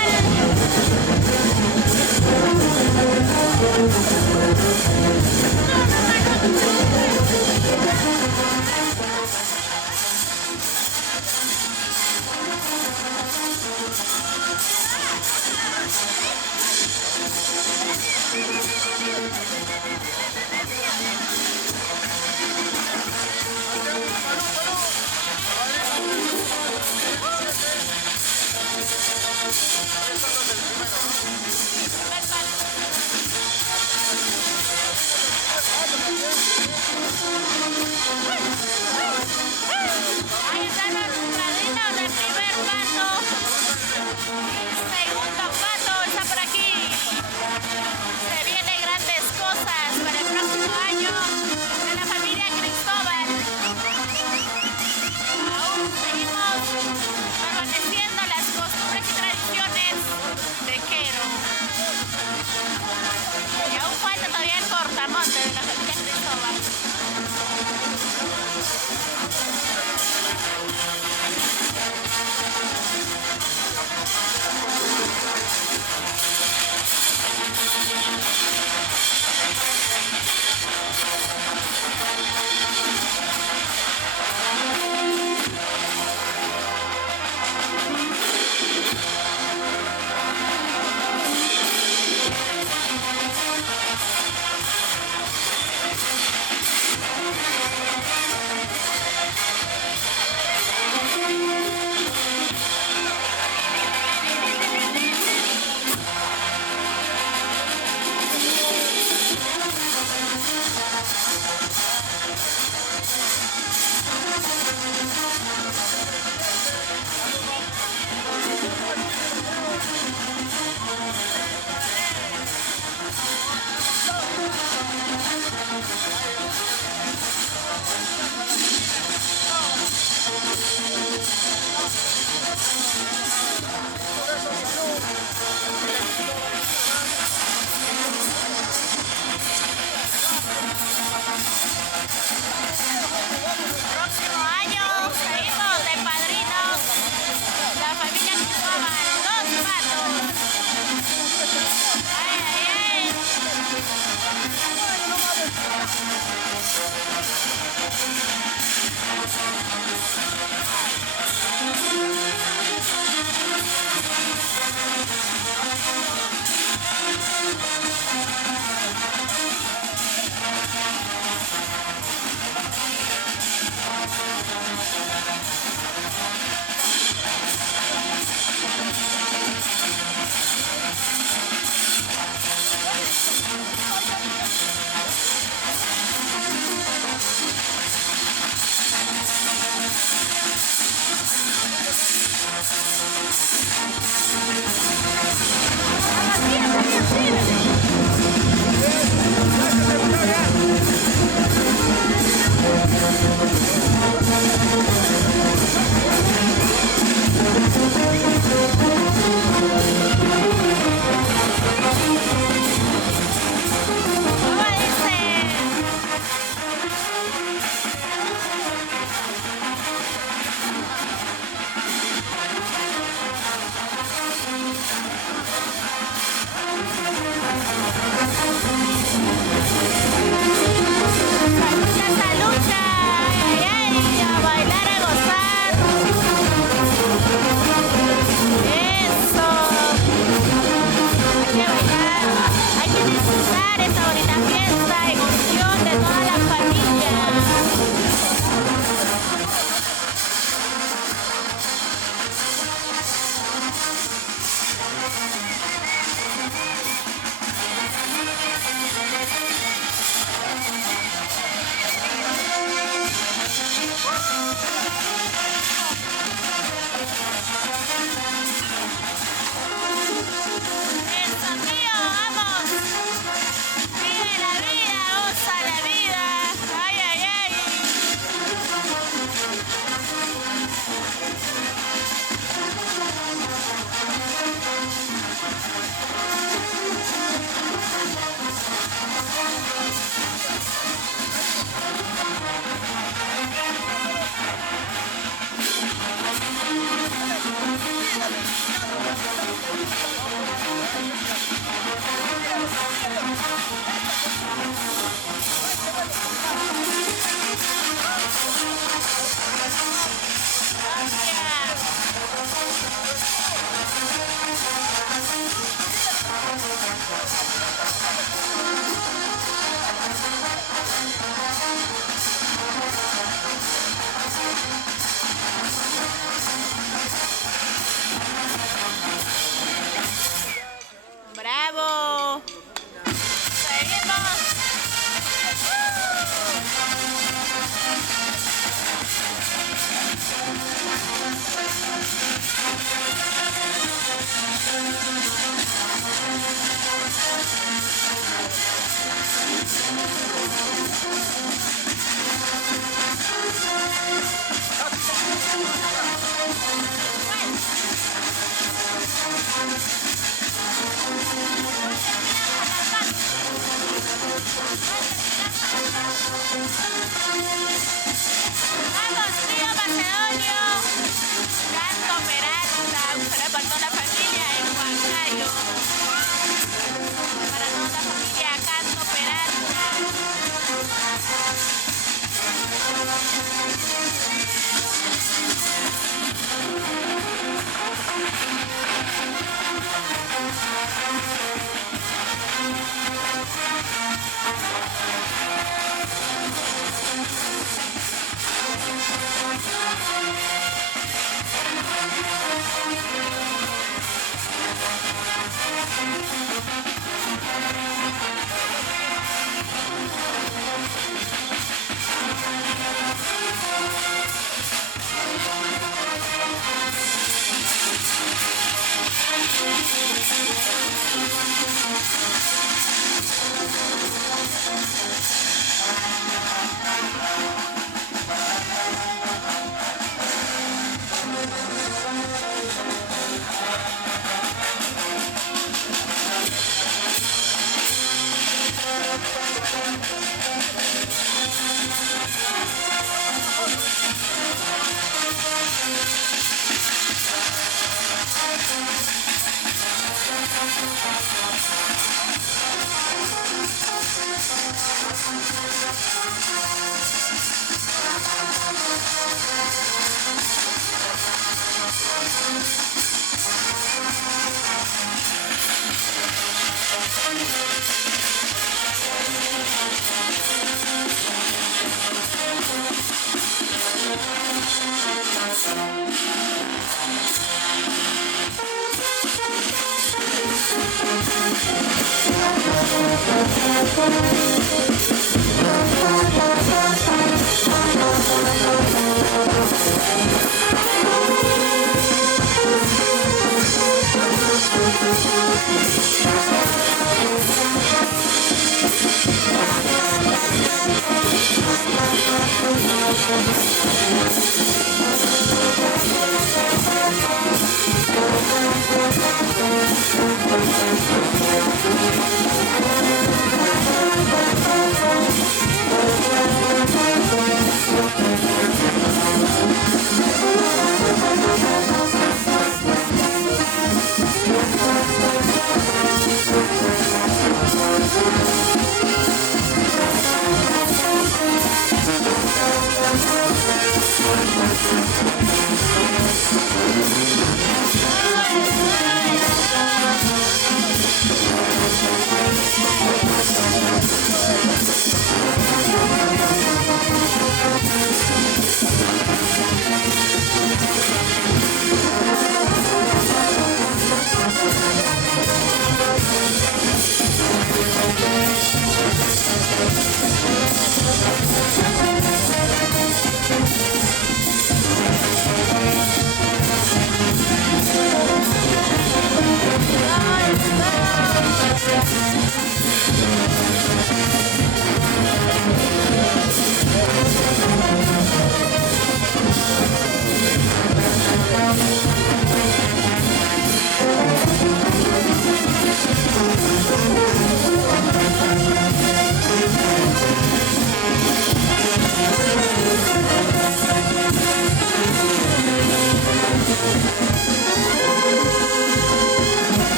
Ahí están los padrinos del primer pato. El segundo pato está por aquí. Se vienen grandes cosas para el próximo año de la familia Cristóbal. Aún seguimos permaneciendo las costumbres y tradiciones de Quero. Y aún falta todavía el cortamonte de la familia Cristóbal.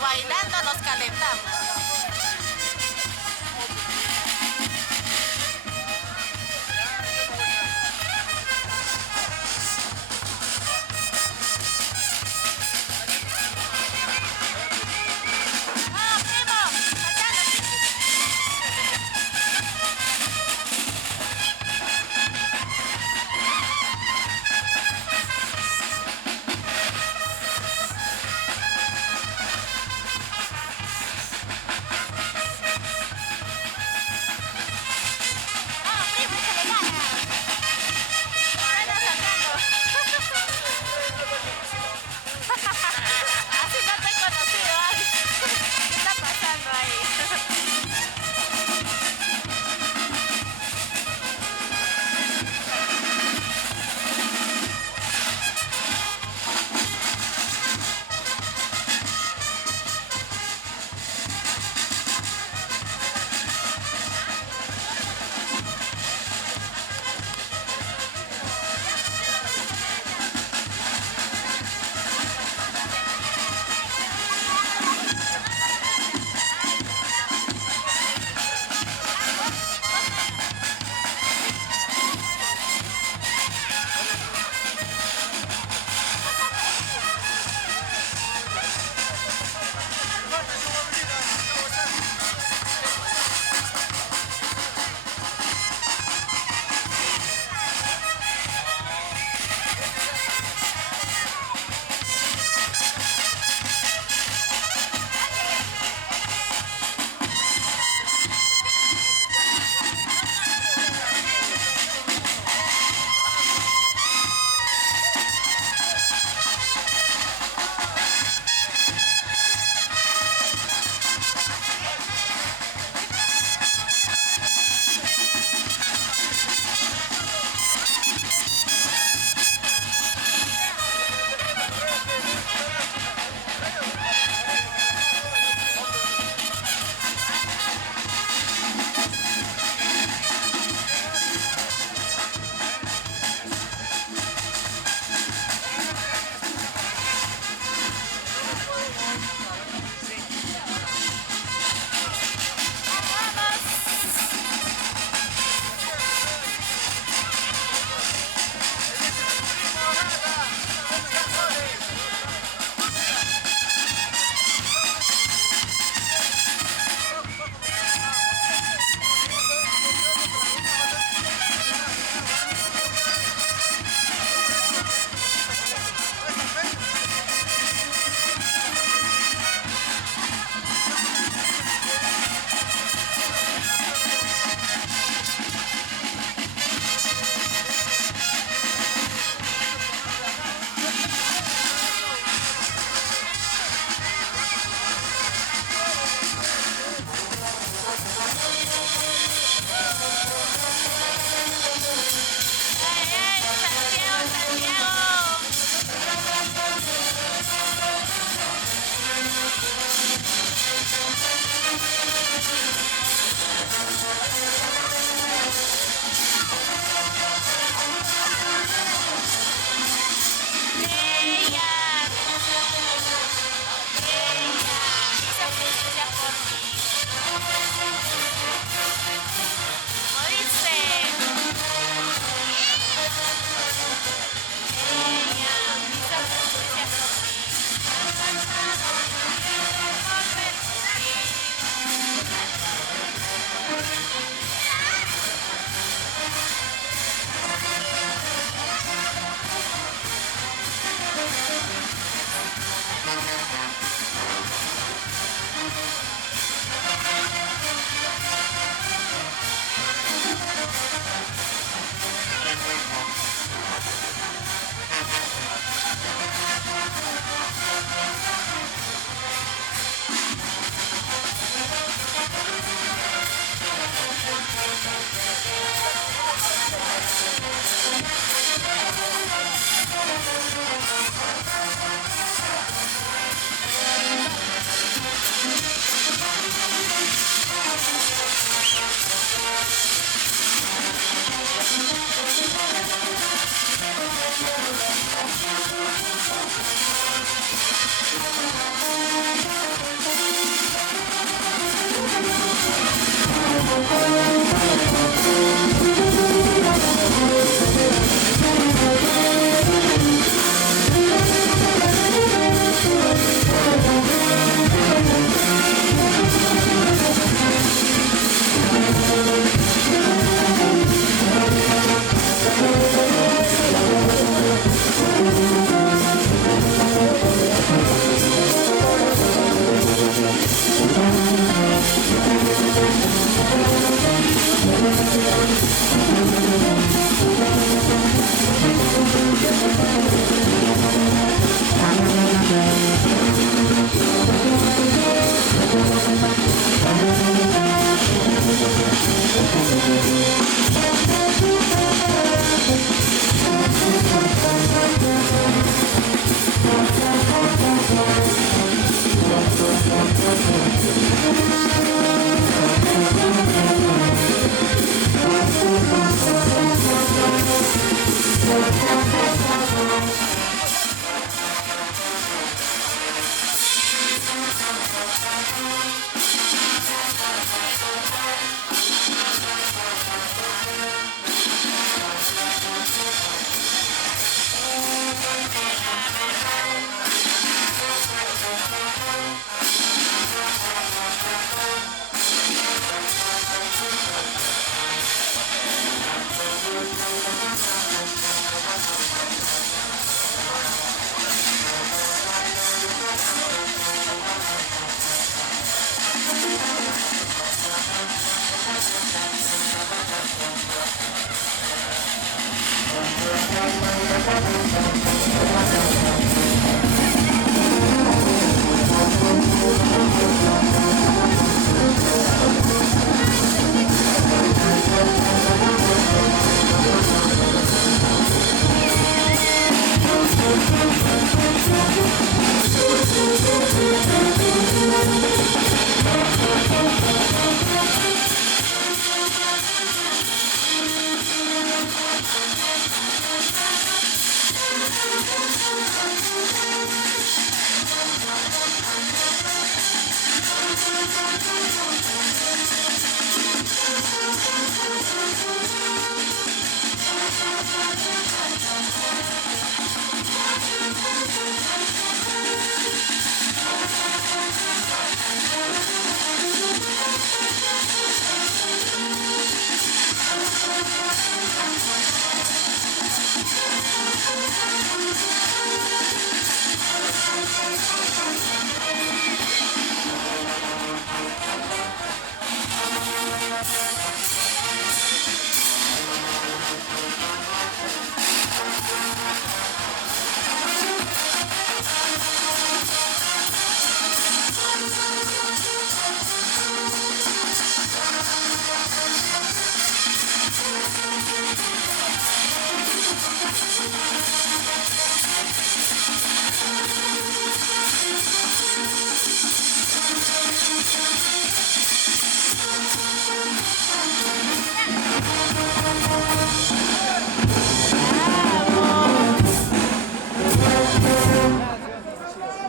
Bailando nos calentamos.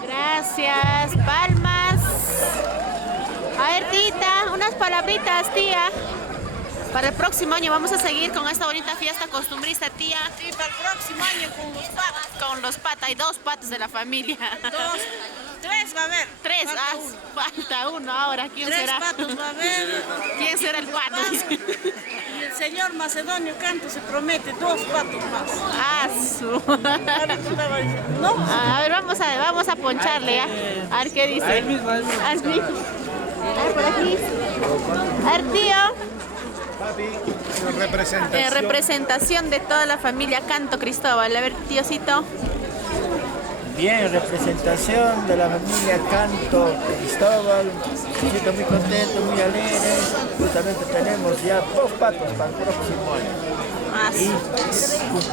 Gracias, palmas. A ver, tita, unas palabritas, tía. Para el próximo año vamos a seguir con esta bonita fiesta costumbrista, tía. Sí, para el próximo año con los patas. Con los patas, hay 2 patas de la familia. 3 va a haber. 3, falta uno ahora. ¿Quién 3 será? patos va a haber. ¿Quién será el pato? Y el señor Macedonio Canto se promete 2 patos más. Ah, su. ¿No? A ver, vamos a poncharle, ¿ya? A ver qué dice. Al mismo. A ver, por aquí. A ver, tío. Representación de toda la familia Canto Cristóbal. A ver, tíocito. Bien, representación de la familia Canto Cristóbal. Me siento muy contento, muy alegre. Justamente tenemos ya 2 patos para el próximo año.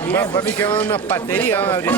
Y para mí que van una patería, van a abrir.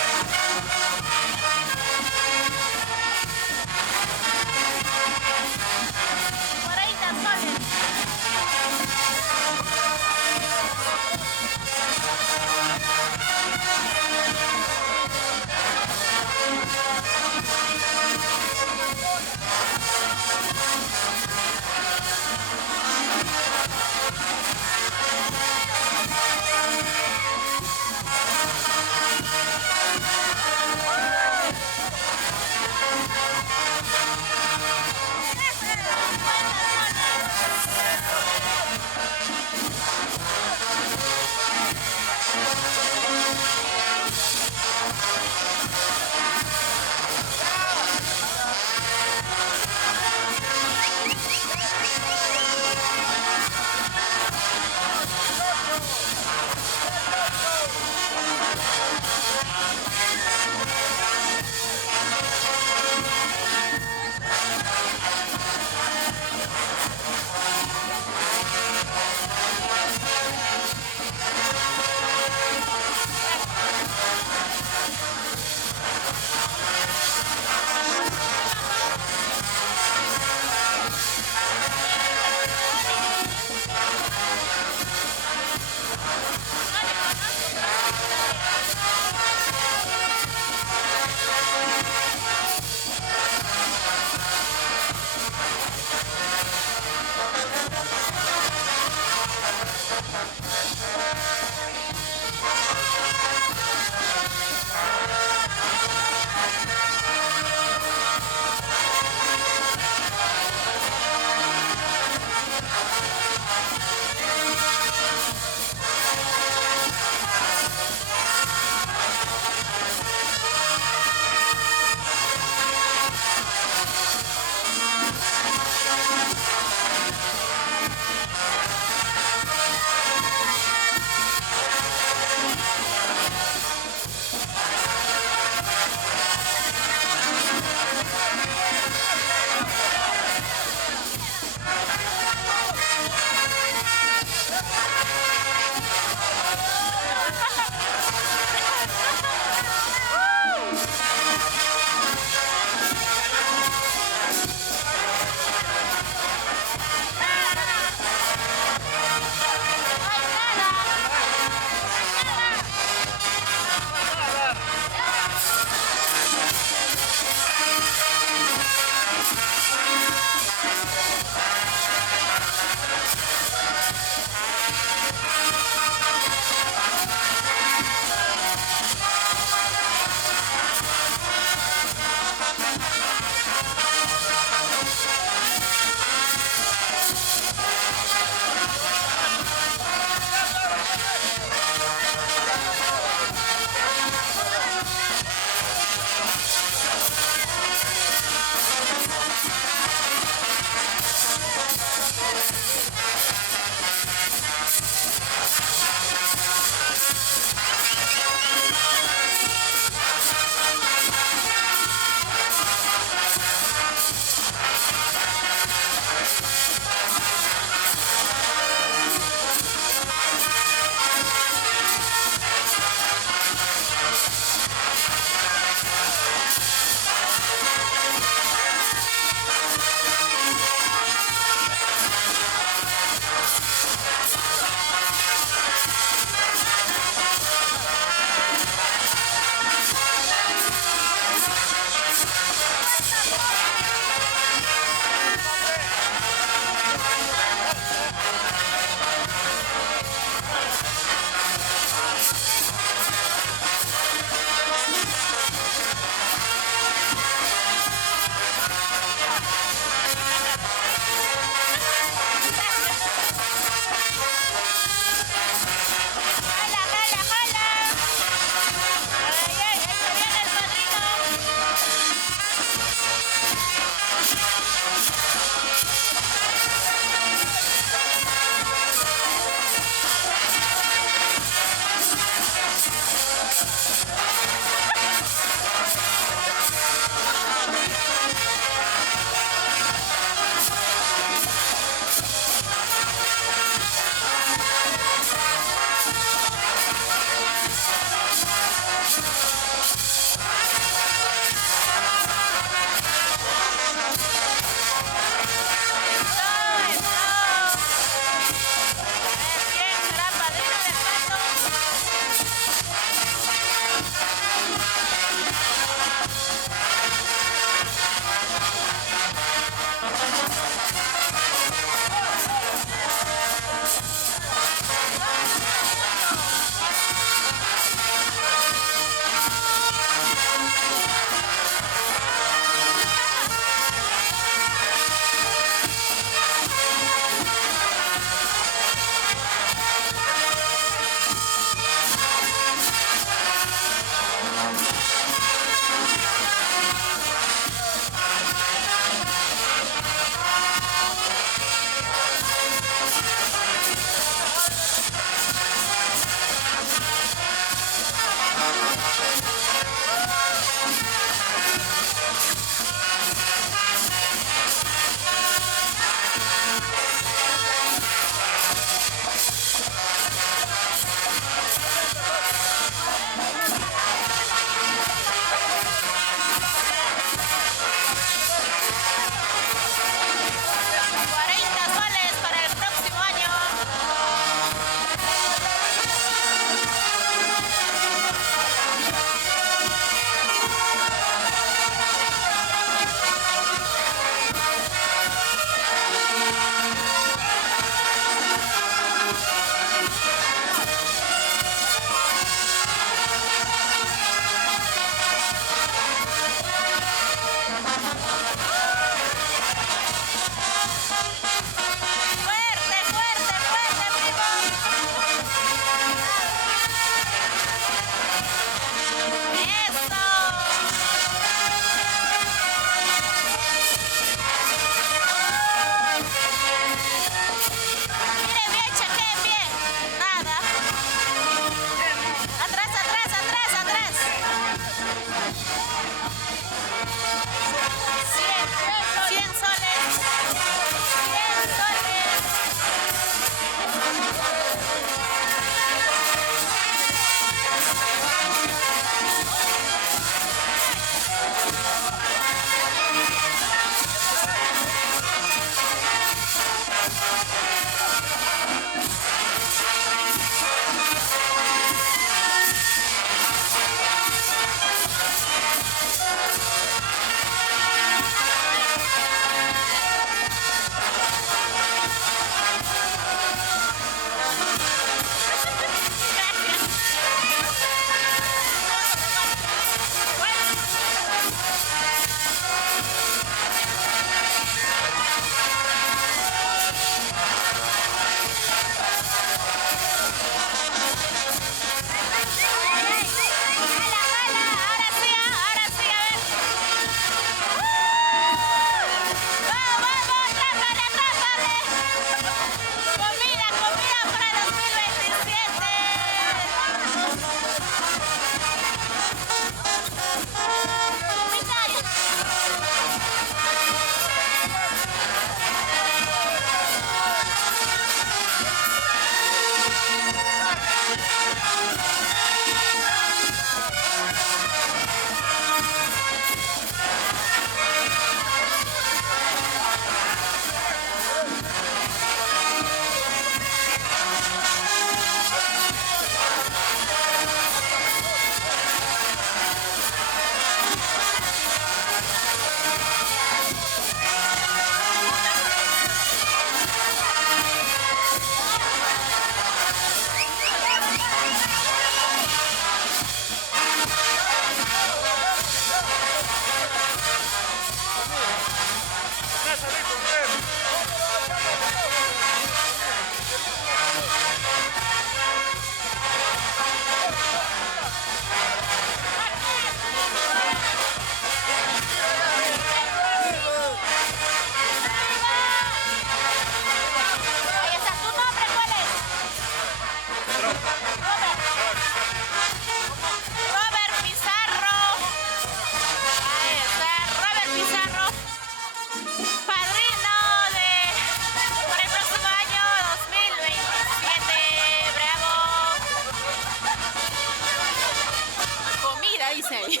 dice ahí.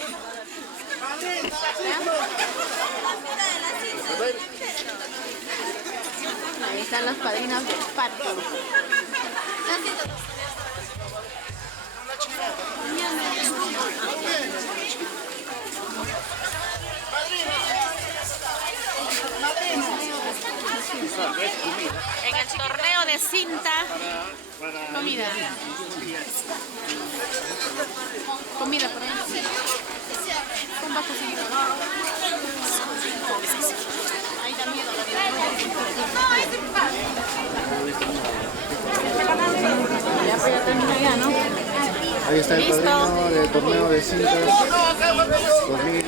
Ahí están los padrinos del parto. En el torneo de cinta, comida. Comida por ahí. ¿Cómo va a conseguir? Ahí da miedo. Ya terminó ya, ¿no? Ahí está el padrino del torneo de cintas 2000.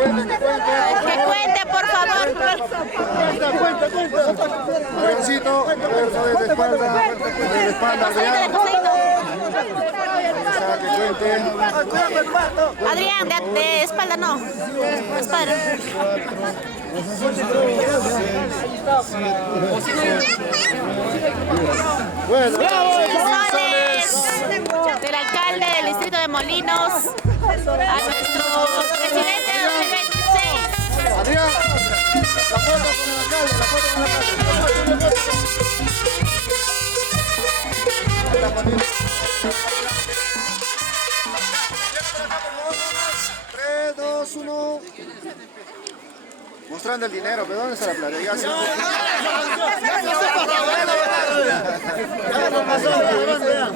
Que cuente, por favor. Adriancito, de espalda, Adrián. Que cuente. Adrián, de espalda no. De espalda. Bueno, del alcalde del distrito de Molinos a nuestro presidente de 2026. Adrián, la foto con el alcalde, la foto con el alcalde. 3, 2, 1. Mostrando el dinero, pero ¿dónde está la plata? Ya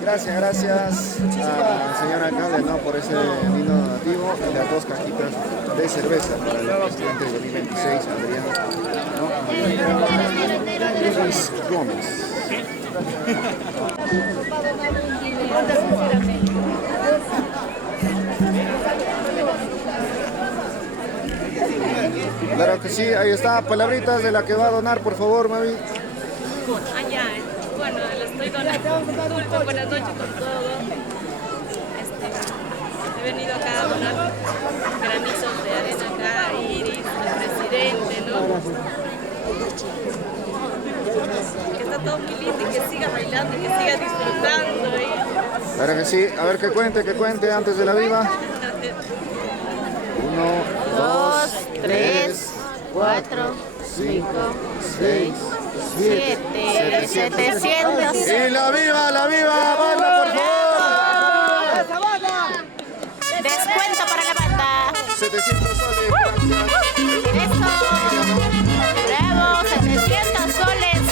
Gracias al señor alcalde, ¿no?, por ese vino donativo y las 2 cajitas de cerveza para el presidente de 2026, Adrián, ¿no? Luis Gómez. Claro que sí, ahí está, palabritas de la que va a donar, por favor, mami. Allá, bueno, le estoy donando. Disculpe, buenas noches con todo. He venido acá a donar granizos de arena acá, Iris, el presidente, ¿no? Que está todo muy lindo y que siga bailando y que siga disfrutando. Claro que sí, a ver que cuente antes de la viva. 1, 2, 3, 4, 5, 6, 7, 700. Y la viva, banda, por favor. Descuento para la banda. 700 soles, gracias. Eso. Bravo, 700 soles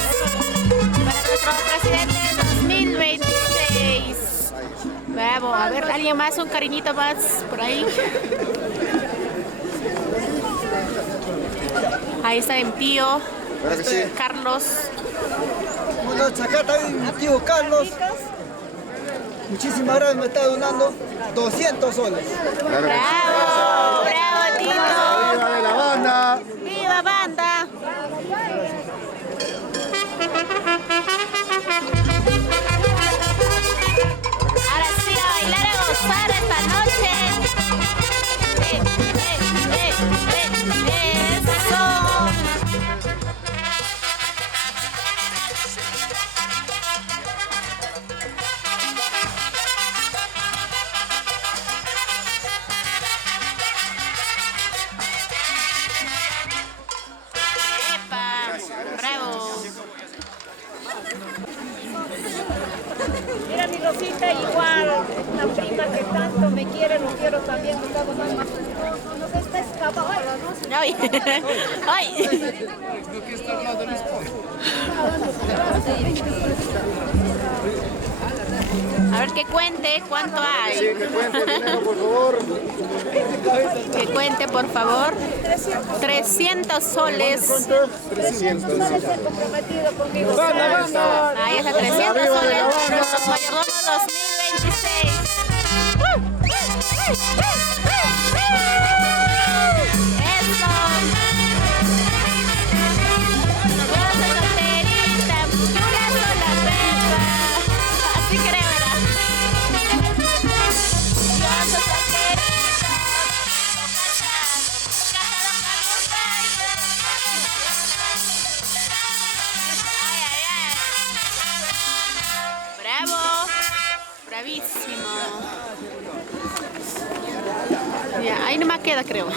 para nuestro presidente 2026. Bravo, a ver, alguien más, un cariñito más por ahí. Ahí está mi tío, Carlos. Bueno, acá está mi tío Carlos. Muchísimas gracias, me está donando 200 soles. Bravo, bravo, Tito. ¡Viva de la banda! ¡Viva banda! Ahora sí, a bailar, a gozar esta noche. Eso. Mira mi Rosita, igual, la prima que tanto me quiere, lo quiero también, me está donando a su esposo, no se está escapando. ¡Ay! ¡Ay! A ver que cuente cuánto hay. Sí, que cuente el dinero, por favor. Que cuente, por favor. 300 soles. 300 soles. Ahí está, 300 soles. Nuestros mayordomos 2026. Eso. Una solterita, una sola perra. Así creo, ¿verdad? última queda, creo.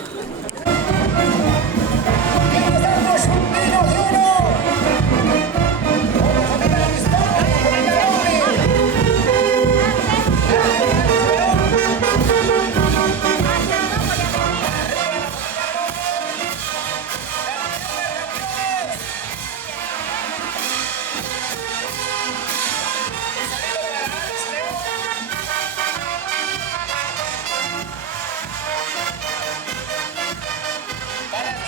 Para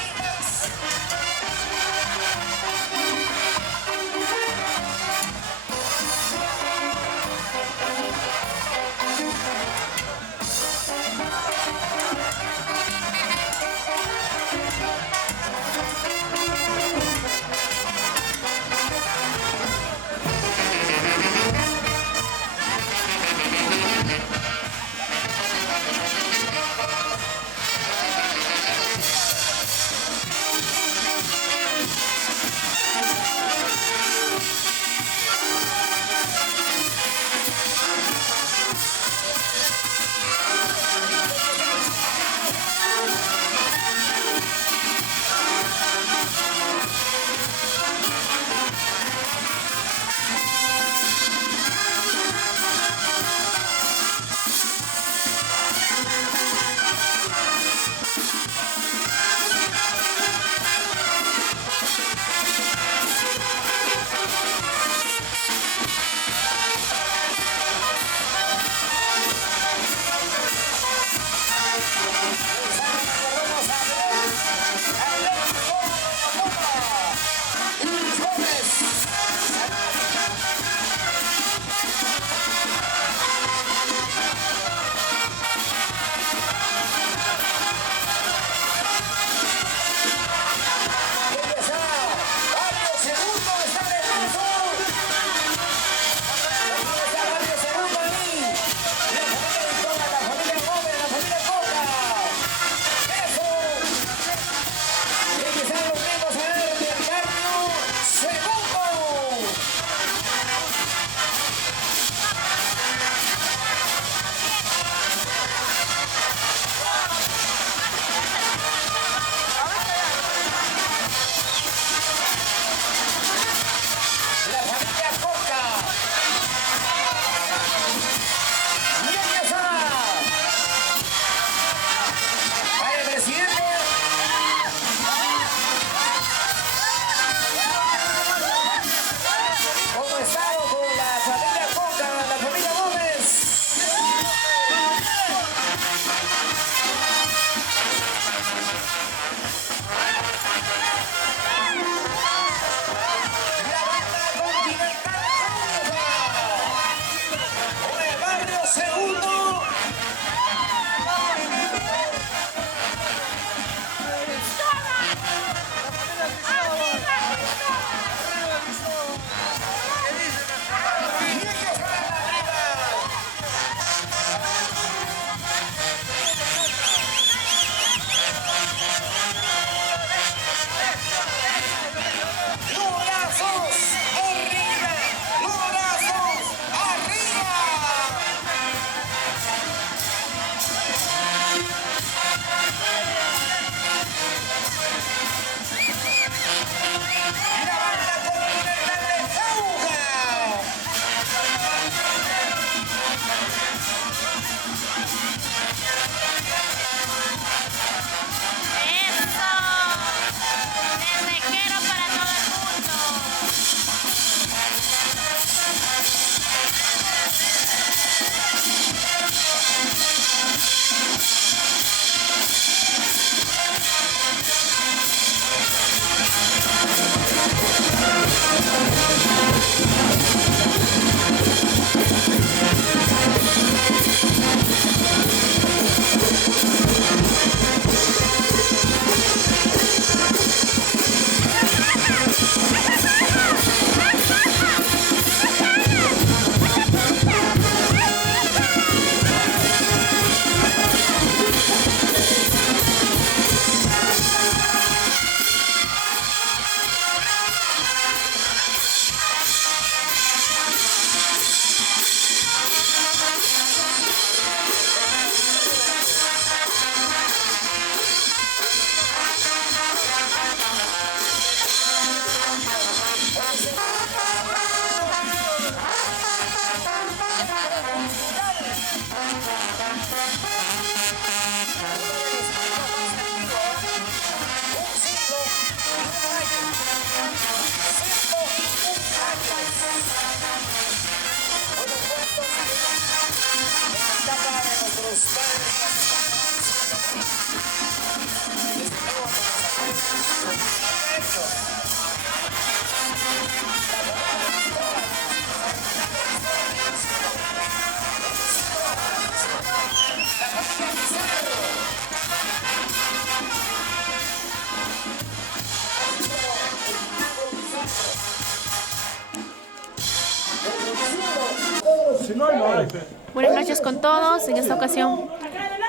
Buenas noches con todos. En esta ocasión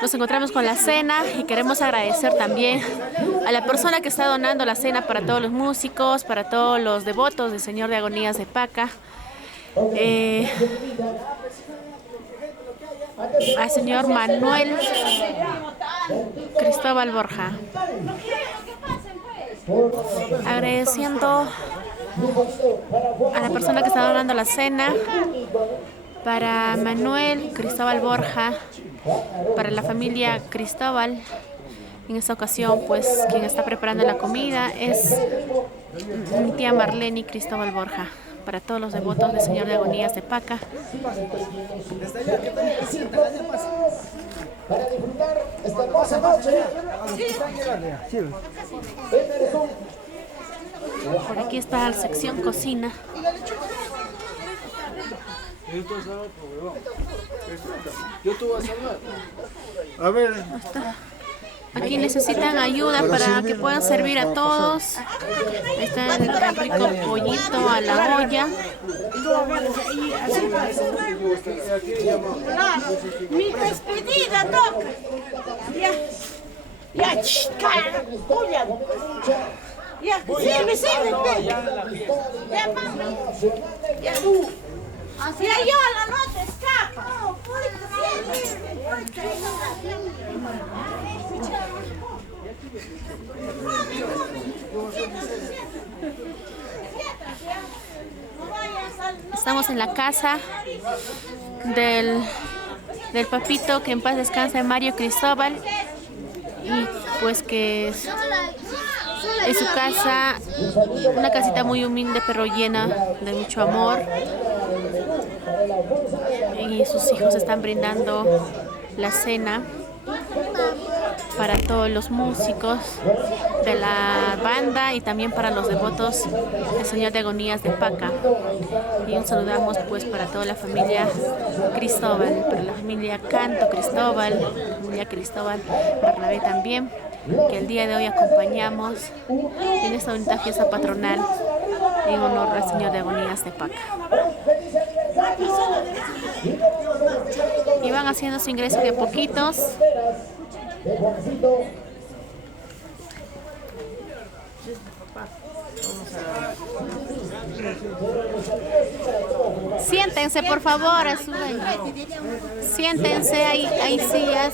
nos encontramos con la cena y queremos agradecer también a la persona que está donando la cena para todos los músicos, para todos los devotos del Señor de Agonías de Paca. Al señor Manuel Cristóbal Borja. Agradeciendo a la persona que está donando la cena, para Manuel Cristóbal Borja, para la familia Cristóbal. En esta ocasión, pues, quien está preparando la comida es mi tía Marlene Cristóbal Borja, para todos los devotos del Señor de Agonías de Paca. Para disfrutar esta hermosa noche. Por aquí está la sección cocina. A ver. Aquí necesitan ayuda para que puedan servir a todos. Está el rico pollito a la olla. Mi despedida toca. Ya, chica, Julia. Ya, sigue, Ya, mami. Ya, tú. Así yo la noche escapa. Estamos en la casa del papito, que en paz descansa, Mario Cristóbal, y pues que es su casa, una casita muy humilde pero llena de mucho amor, y sus hijos están brindando la cena para todos los músicos de la banda y también para los devotos del Señor de Agonías de Paca. Y un saludamos pues para toda la familia Cristóbal, para la familia Canto Cristóbal, la familia Cristóbal Bernabé también, que el día de hoy acompañamos en esta bonita fiesta patronal en honor al Señor de Agonías de Paca. Y van haciendo su ingreso de a poquitos. Siéntense, por favor, siéntense, hay sillas.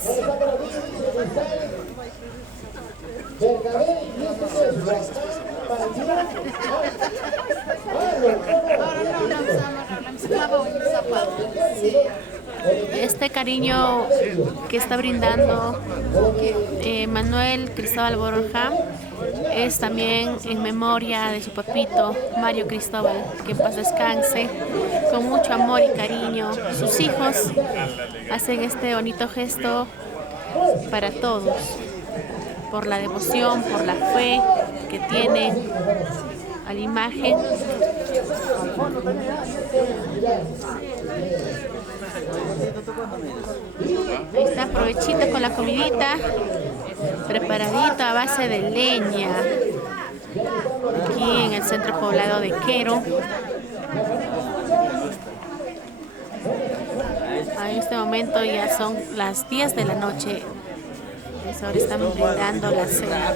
Este cariño que está brindando Manuel Cristóbal Borja es también en memoria de su papito Mario Cristóbal, que en paz descanse, con mucho amor y cariño. Sus hijos hacen este bonito gesto para todos, por la devoción, por la fe que tienen a la imagen. Ahí está, provechito con la comidita, preparadito a base de leña, aquí en el centro poblado de Quero. En este momento ya son las 10 de la noche. Ahora estamos brindando la cena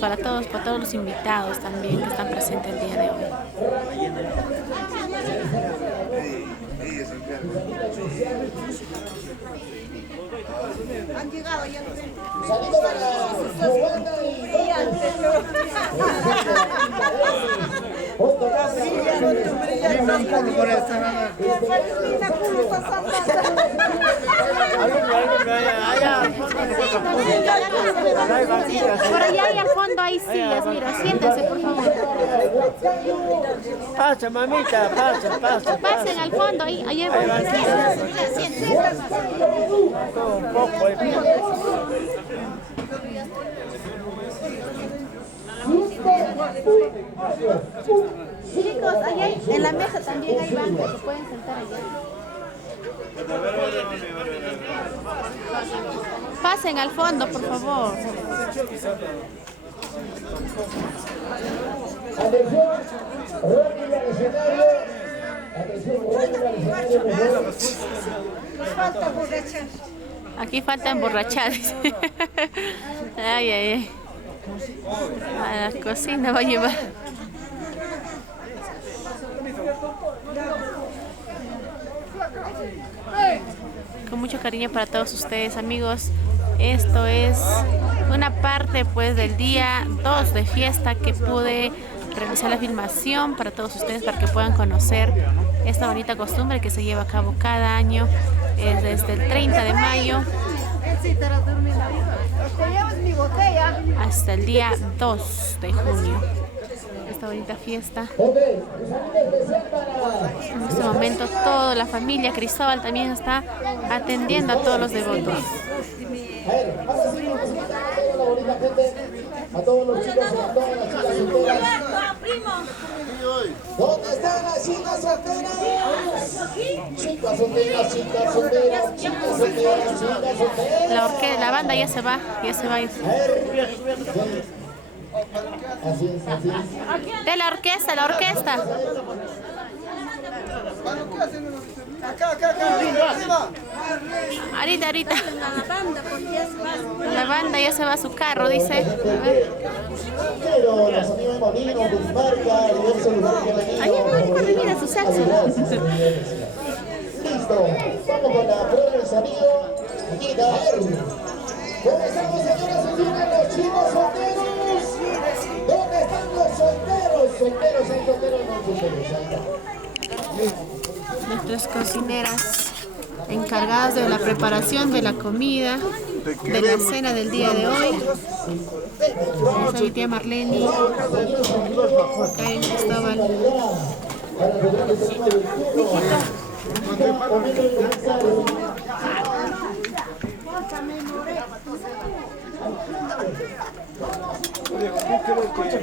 para todos los invitados también que están presentes el día de hoy. Han llegado ya. Saludos para Giovanna y Por allá y al fondo hay sillas, mira, siéntense por favor. Pasa, mamita, pasa. Pasen al fondo, ahí hay siéntense. Un poco, Chicos, allá en la mesa también hay bancos, se pueden sentar allá. Pasen al fondo, por favor. Atención, Ronnie al escenario. Atención, Ronnie al escenario. Nos falta borrachar. Aquí falta emborrachar. Ay. A la cocina va a llevar. Con mucho cariño para todos ustedes, amigos. Esto es una parte pues del día 2 de fiesta que pude realizar la filmación para todos ustedes, para que puedan conocer esta bonita costumbre que se lleva a cabo cada año desde el 30 de mayo hasta el día 2 de junio. Esta bonita fiesta. En este momento toda la familia Cristóbal también está atendiendo a todos los devotos. A todos los chicos, a todas las chicas solteras. ¿Dónde están las chicas solteras? Chicas solteras. La banda ya se va. Así es. De la orquesta. Acá. Ahorita. La banda ya se va a su carro, dice. Pero los amigos Molino, Bismarca, diversos lugares que han venido. Ahí mira su saxo. Listo. Vamos con la prueba del sonido. Aquí está. ¿Dónde están los señoras y señores, los chicos solteros? ¿Dónde están los solteros? Hay solteros, no solteros. Nuestras cocineras encargadas de la preparación de la comida, de la cena del día de hoy. Soy mi tía Marlene, Karen Cristóbal. Oye,